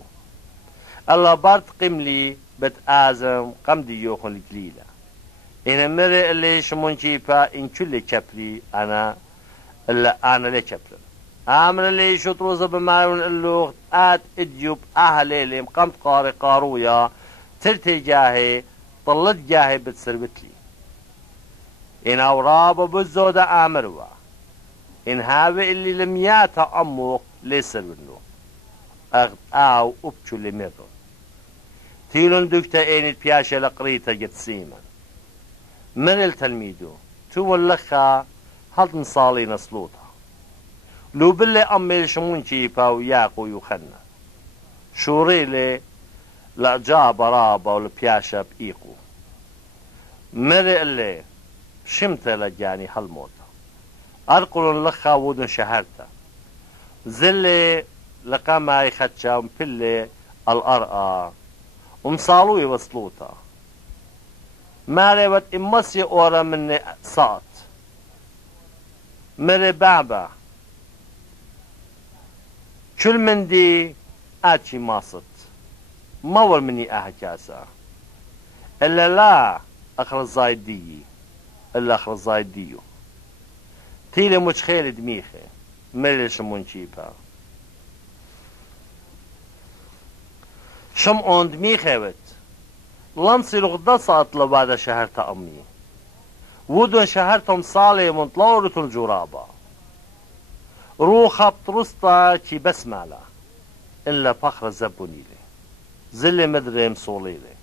الله بارت قملي بتآزم قمدي يوخن القليلة إن مرئ اللي شمون جيبا إن كل كبري أنا لي كبرن آمن اللي شطروزة بمارون اللوغ آت إديوب أهلي لي مقامت قاري قارويا ترتي جاهي طلت جاهي بتسربتلي إن أورابا بالزودة آمروا إن هاوي اللي لم ياتا أموق ليسر منه أغد آو أبتشو اللي مرون تيلون دكتا إيني بياشي لقريتا جتسيما من التلميدو تو اللخا هل نصالي نصلوطها لو باللي أمي شمون جيبا وياقو يخنا شوريلي لأجاب رابا والبياشا بإيقو مرئ اللي شمت لجاني هالموتة أرقلون لخا ودن شهرتا زلي لقاما يخدشا ومبلي الأرقى ومصالو يوصلوتا ما ريبت إمسي أورا مني صات مري بابا كل من دي آتشي ماصت مور مني أهجاسا إلا لا أخر الزايدي إلا أخر الزايديو تيلي مش خير دميخي مري شمون شيبا شمعون دميخي وت لنصي لغدا صات لبعد شهرت أمي ودن شهرتهم صالي من طلورة الجرابة روخة بطرسطة كي بسمالة إلا فخر زبونيلي زلي مدري مصوليلي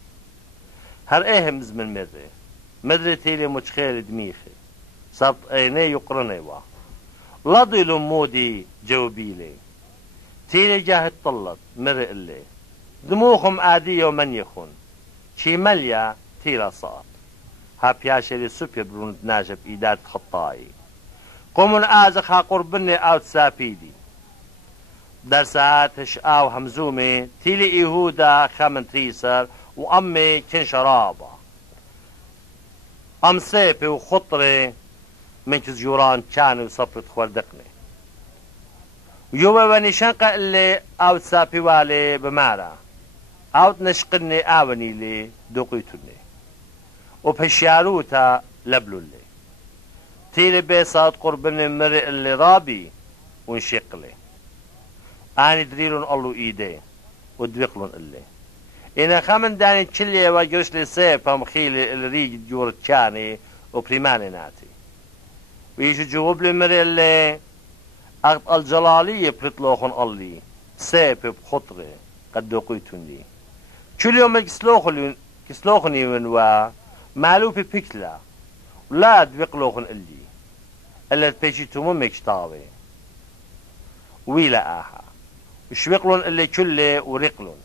هر ايهم زمن مدري تيلي متخيل دميخي صارت ايني يقرني وا لضي لمودي جوبيلي تيلي جاهد طلت مرئ اللي دموخهم آدية ومن يخون شي مليا تيلا صار ها بياشري سوبي برون ناجب إيداد خطاي قومن آزخ ها قربني أو تسابيدي در ساعات هشقاو همزومي تيلي إيهودا خامن تريسر وأمي كن شرابة أم سيبي وخطري من كزجوران كانوا وصفرت خوردقني ويوبا ونشنقة اللي أو تسابي والي بمارا أو تنشقني آوني لي دوقيتني وبهشياروتا لبلو اللي تيلي بيصاد قربني مرئ اللي رابي ونشق لي أني دريلون الله إيدي ودوقلون اللي إنا خمن داني تشلي وجرش لي سيف هم خيلي الريج جور تشاني وبريماني ناتي ويجي جواب لي مرئ اللي أغط الجلالية بريطلوخن اللي سيف بخطري قد دوقيتني كل يوم كسلوخني من مالو بيكلا ولا دوقلوخن اللي تبيشي تومو مكشتاوي ويلا آها شوقلن اللي كله ورقلن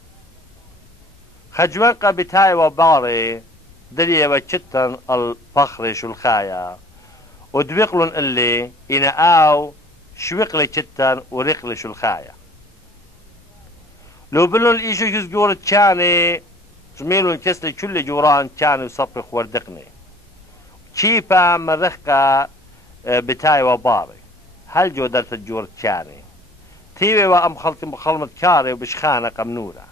خجوانقا بتاي وباري دري وشتن الفخر شلخايا ودبقلن اللي إنا آو شوقل شتن ورقل شلخايا لو بلن إيشو جزجور تشاني زميلون كسلي كل جوران كانوا صبخ وردقني شيبا مرخقا بتاي وباري هل جودرت الجور تشاني تيوي وام خلطي مخلمت كاري وبشخانة قمنورة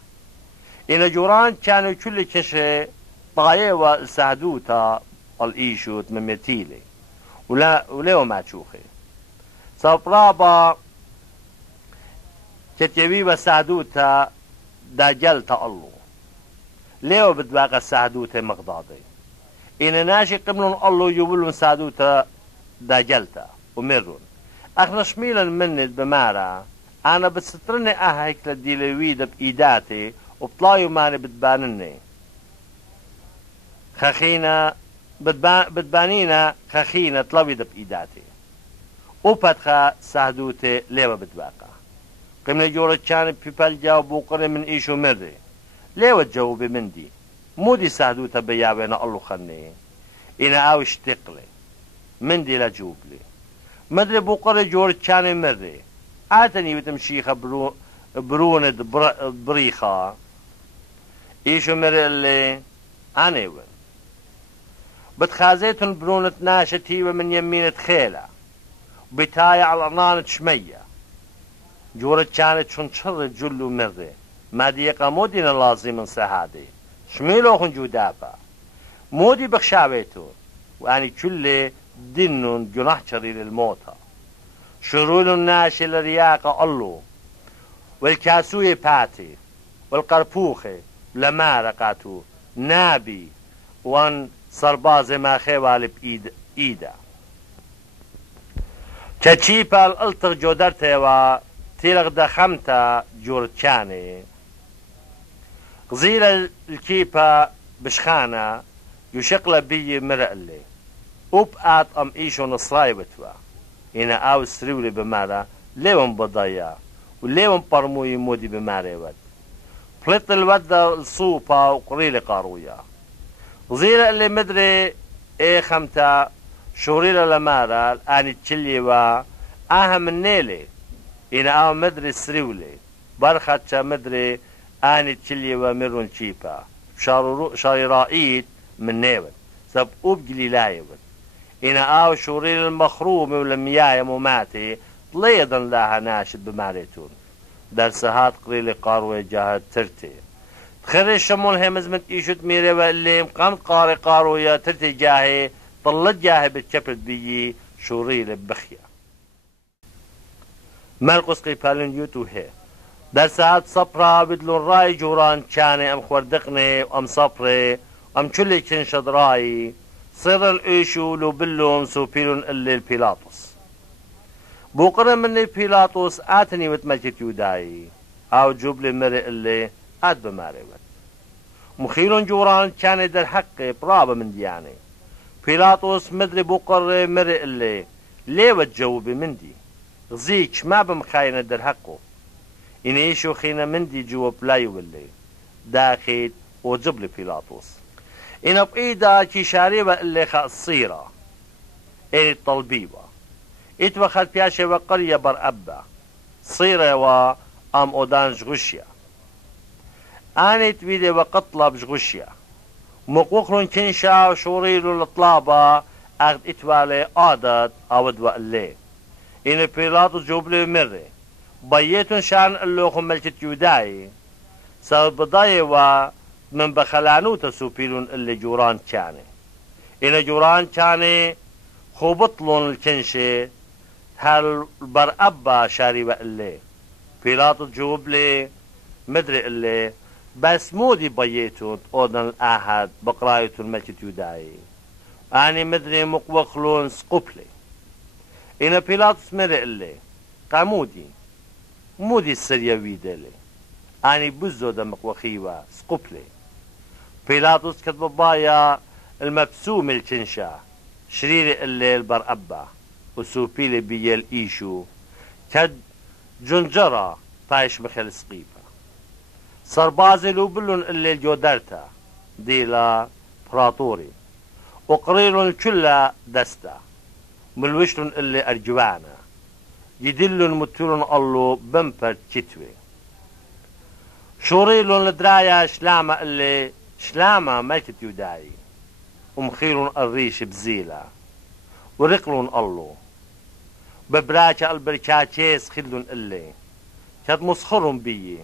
إن جوران كانوا كل كشي طاية وسعدوتا الإيشوت من متيلي وليو ما تشوخي صبرابا كتيوي وسعدوتا داجلتا الله ليو بدباقى سعدوتا مغضاضي إن ناشي قبلن الله يبلون سعدوتا داجلتا ومرون اخنا شميلا منت بمارا انا بسترني اهيك للديلويدة بايداتي وبطلايو ماني بتبانني خخينا بتبانينا خخينا طلويدة بايداتي وبدخا سعدوتي ليوا بتباقى قمنا جورة كان بيبال جاو بوقري من ايشو مري ليوا تجاوبي مندي مودي سعدوتا بياوينا الله خني انا او اشتقلي مندي لا جوبلي مدري بوقري جورة كان مري عاتني بتمشيخة برونة بريخة ايشو مري اللي عنيون بتخازيتن برونة ناشتي ومن يمينة خيلة بتايا على نانة شمية جورة كانت شنشر جلو مري ما ديقا مودينا لازم من سهادي شميلوخن جودابا مودي بخشاويتون واني كل دينون جناح شرير للموتى شرول الناشي لرياقة الله والكاسوية باتي والقربوخي لمارقاتو نابي وان صربازي ما خيوالي بإيدا تشيبا الالتغ جودرتي و تيلغ دخمتا جورتشاني غزير الكيبا بشخانة يشقل بي مرقلي وبقات ام ايشو نصراي بتوا إنا او سريولي بمارا ليون بضايا وليون برموي مودي بماري ود فلت الود الصوبة وقريلي قارويا غزير اللي مدري ايه خمتا شوريلا لمارا اني تشلي و اهم النيلي إنا او مدري سريولي برخاتشا مدري اني تشلي ومرون شيبا شاريرائيت من نيود سب اوبجلي لايود إنا او شوريل المخرومي ولميايا مماتي طليدا لها ناشد بماريتون درسهات قريلي قاروي جاهد ترتي تخرج شمول همز من ايشوت ميري واللي مقام قاري قارويا ترتي جاهي طلت جاهي بتشبت بيي شوريل بخيا مالقس قيبالن يوتو هي درسات صبرا بدلون راي جوران كاني ام خوردقني ام صبري ام كل كنشد راي صير الايشو لو بلوم سوبيلون اللي البيلاطس بوقرن من البيلاطس اتني وتمجت يوداي او جوبلي مري اللي اد بماري وت مخيلون جوران كان در حق برابة من دياني بيلاطس مدري بوقر مري اللي ليه وتجاوبي مندي غزيك ما بمخاينة در حقه إن إيشو خينا مندي جواب لا يولي داخل وجبلي بيلاطس إن بإيدا كي شاربة اللي خاصيرة إن الطلبيبة إتوخد بياشي وقرية برأبة صيرة و أم أودان جغشيا آني تبيدي وقطلة بجغشيا مقوخلون كنشا وشوريلو لطلابة أخد إتوالي عادت أود وقلي إن بيلاطس جوبلي مري بيتون شان اللوخم ملكت يوداي سبب بضاي و من بخلانو تسوبيلون اللي جوران كاني إن جوران كاني خوبطلون الكنشي هل برأبا شاربة اللي بيلاطس جوبلي مدري اللي بس مودي بيتون أودن الأحد بقرايتون ملكت يوداي أني مدري مقوخلون سقوبلي إن بيلاطس مري اللي قامودي مودي السريوي دلي أني بزو دمق وخيوة سقوبلي بيلاطس كتب بايا المبسوم الكنشا شريري الليل برأبا وسوبيلي بيال إيشو كد جنجرة بايش مخل سقيبة سربازي لوبلون اللي الجودرتا ديلا براتوري وقريل كل دستا ملوشلون اللي أرجوانا يدلون متلون الله بمبر كتوي شوريلون لدرايا شلامة اللي شلامة ملكة يوداي ومخيلون الريش بزيلة ورقلون الله ببراكة البركاتيس خلون اللي كاد مسخرهم بي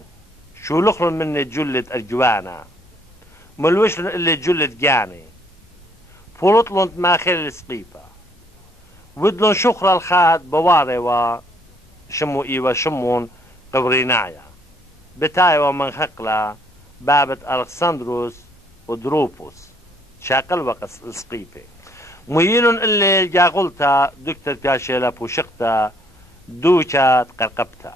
شو لخلون مني جلد أرجوانا ملوشلون اللي جلد جاني فولطلون ما خير السقيفة ودلون شخر الخاد بواري وشمو إيوة شمون قبرينايا بتاي ومن خقلا بابت ألكسندروس ودروبوس شاقل وقس السقيفة ميلون اللي جاقلتا دكتور كاشيلا بوشقتا دوشات قرقبتا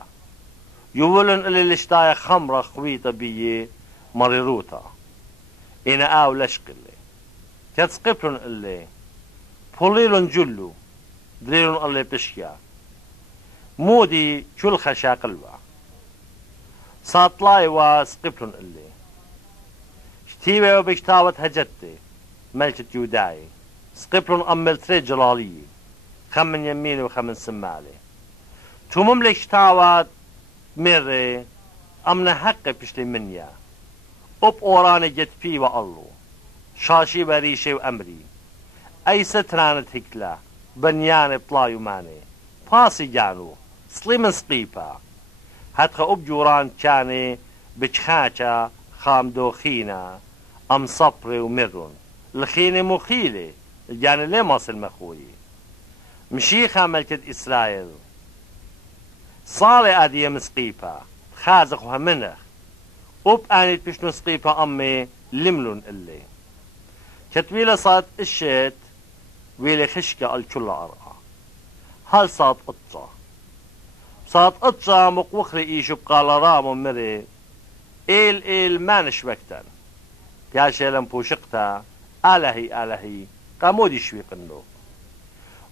يولون اللي لشتايا خمرة خويطة بيه مريروتا إنا آو لشقلي كتسقفلون اللي بوليلون جلو دريلون اللي بشيا مودي كل خشاقلوا ساطلاي وسقفلون اللي شتيوه وبشتاوة هجتي ملكة يوداي سقفلون أمل تري جلالية خمن يميني وخمن سمالي تو مملك شتاوة مري أمن حق بشلي منيا أب أوراني جت فيه والله شاشي بريشي وأمري أي سترانة هكلا بنيان بطلايو ماني باسي جانو سليمن سقيبا هتخا أبجوران كاني بجخاچا خامدوخينا أم صبري ومرون الخيني مخيلي يعني ليه ماصل مخوي مشيخة ملكة إسرائيل صالي أدية مسقيبا خازقها منخ أب آنيت بشنو سقيبا أمي لملون اللي كتويلة صاد الشيت ويلي خشكة الكل أرقى هل صاد قطة صاد قطة مقوخري إيشو بقال رام مري إيل ما نشبكتن ياشي لم بوشقتا آلهي قامودي شوي قنو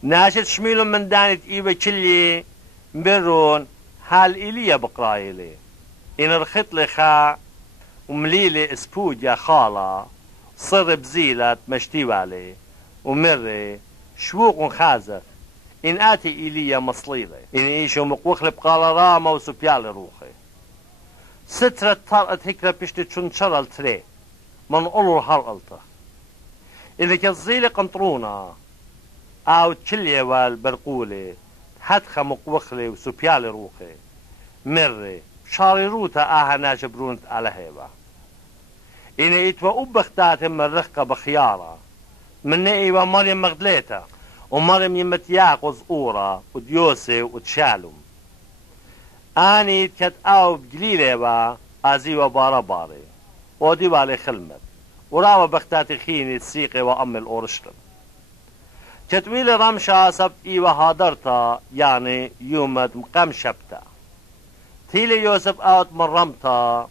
ناشد شميلو من دانت إيبا كلي مرون حال إليا بقرايلي إن رخط لي خا ومليلي اسبود يا خالة صر بزيلة مشتيوالي ومري شوق خازق إن آتي إليا مصليلي إن إيشو مقوخلي بقال راما وسبيالي روخي سترة طرقت هكرا بشتي تشنشر التري من قلو الحرقلته إذا كالزيلي قنطرونا أو تشلي والبرقولي حدخ مقوخلي وسبيالي روخي مري شاري روتا ناجبرونت على هيبا إن إيتوا أبختات من رخقة بخيارة من إيوا مريم مغدليتا ومريم يمتياق وزقورة وديوسي وتشالم آني كت أو بجليلة با أزيوا باري ودي بالي خلمت وراوا بختاتي خيني تسيقي وأم الأورشتم كتويلي رمشا سبت إيوا هادرتا يعني يومد مقام شبتا تيلي يوسف اوت من رمتا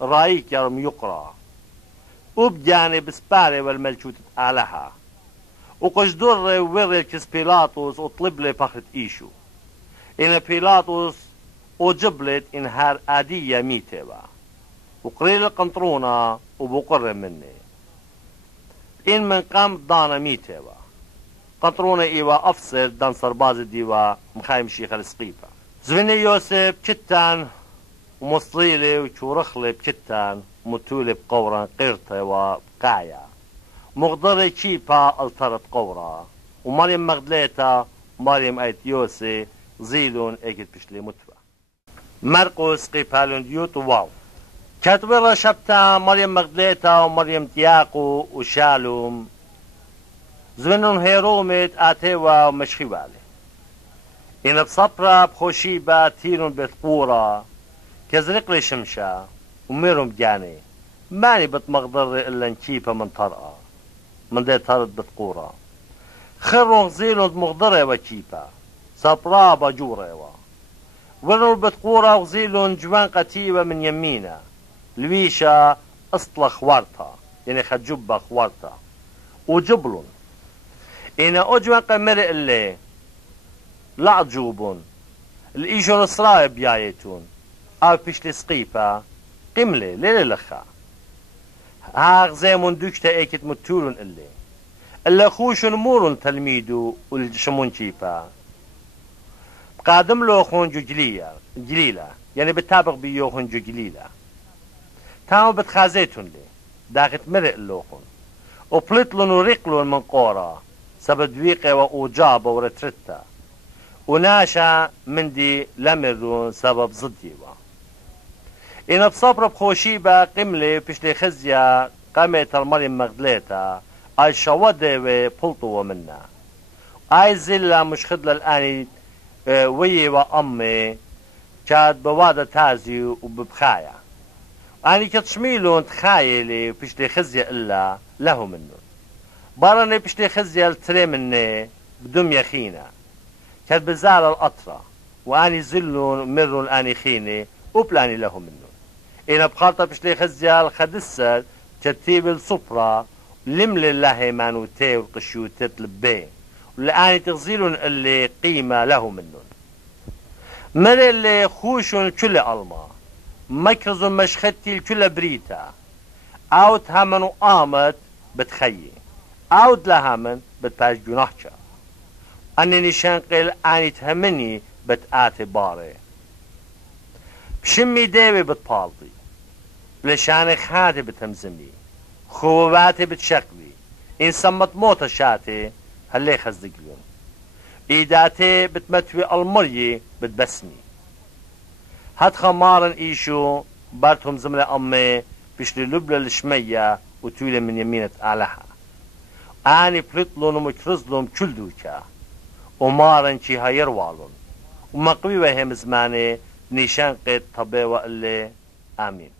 رايك يرم يقرا وبجاني بسباري والملشوت آلها وقجدر وري الكس بيلاطوس وطلب لي فخرة إيشو إن بيلاطوس وجبلت إنهار آدية ميتبا وقريل القنطرونة وبقر مني إن من قام دانا ميتبا قنطرونة إيوا أفسر دان سرباز ديوا مخايم شيخ السقيفة زويني يوسف كتان ومصليلي وشورخلي بكتان ومتولي بقورا قيرتي وبقايا مغضري كيبا الترت قورا ومريم مغدليتا مريم ايت يوسي زيلون ايكت بشلي متوى مرقس قيبالون ديوت واو كاتويرا شبتا مريم مغدليتا ومريم تياقو وشالوم زوينون هيرومت اتيوا ومشخيوالي إن بصبرة بخوشيبة تيرون بثقورة كزرق لي شمشة وميرهم جاني ماني بتمغضر إلا نكيبة من طرقة من دي طرد بثقورة خيرون غزيلون مغضرة وكيبة صبرة بجورة ورنو بثقورة غزيلون جوان قتيبة من يمينة لويشة أصل خوارتا يعني خجبة خوارتا وجبلون إن أجوان قمري اللي لعجوبون الإيشون الصرايب يايتون أو بيشلي سقيبة قملة ليلة لخا هاغ زيمون دوكتا ايكت متولون اللي خوشن مورون تلميدو والجشمون شيبا قادم له خونجو جليلة يعني بتابق بيو خونجو جليلة تاو بتخازيتون لي داخت مرق لوخون وبلطلون ورقلون من قورا سبدويقة وأوجابة ورترتا وناشا مندي لمرون سبب ضديوا إن بصبر بخوشيبة قملة بشلي خزيا قامت المريم مغدليتا أي شودة وبلطوا منا أي زلة مش خدلة الآن وي وأمي كاد بوادة تازي وببخايا أني كتشميلون تخايلي بشلي خزيا إلا له منه بارني بشلي خزيا التري مني بدم يخينا كاد بزال الأطرة وأني زلون مرون أني خيني وبلاني له منه إن بخارطة بشلي خزيا الخدسة ترتيب الصبرة لمل الله مانوتي والقشوتات لبين والآن تغزيلون اللي قيمة له منه مر اللي خوشون كل ألما مكرزون مشختي الكل بريتا أوت همن وآمت بتخيي أوت لهمن بتباش جناحشا أني نشان قيل أني تهمني بتآتي باري بشمي ديوي بتبالطي لشان خاتي بتمزمي خوباتي بتشقلي إن سمت موتا شاتي هاللي خزدقلون إيداتي بتمتوي المريي بتبسني هاد خمارن إيشو بارتهم زملة أمي بشلي لبلة الشمية وتولي من يمينة أعلها آني بلطلون ومكرزلون كل دوكا ومارن شي هايروالون ومقوي وهم زماني نيشان قيد طبي وقلي آمين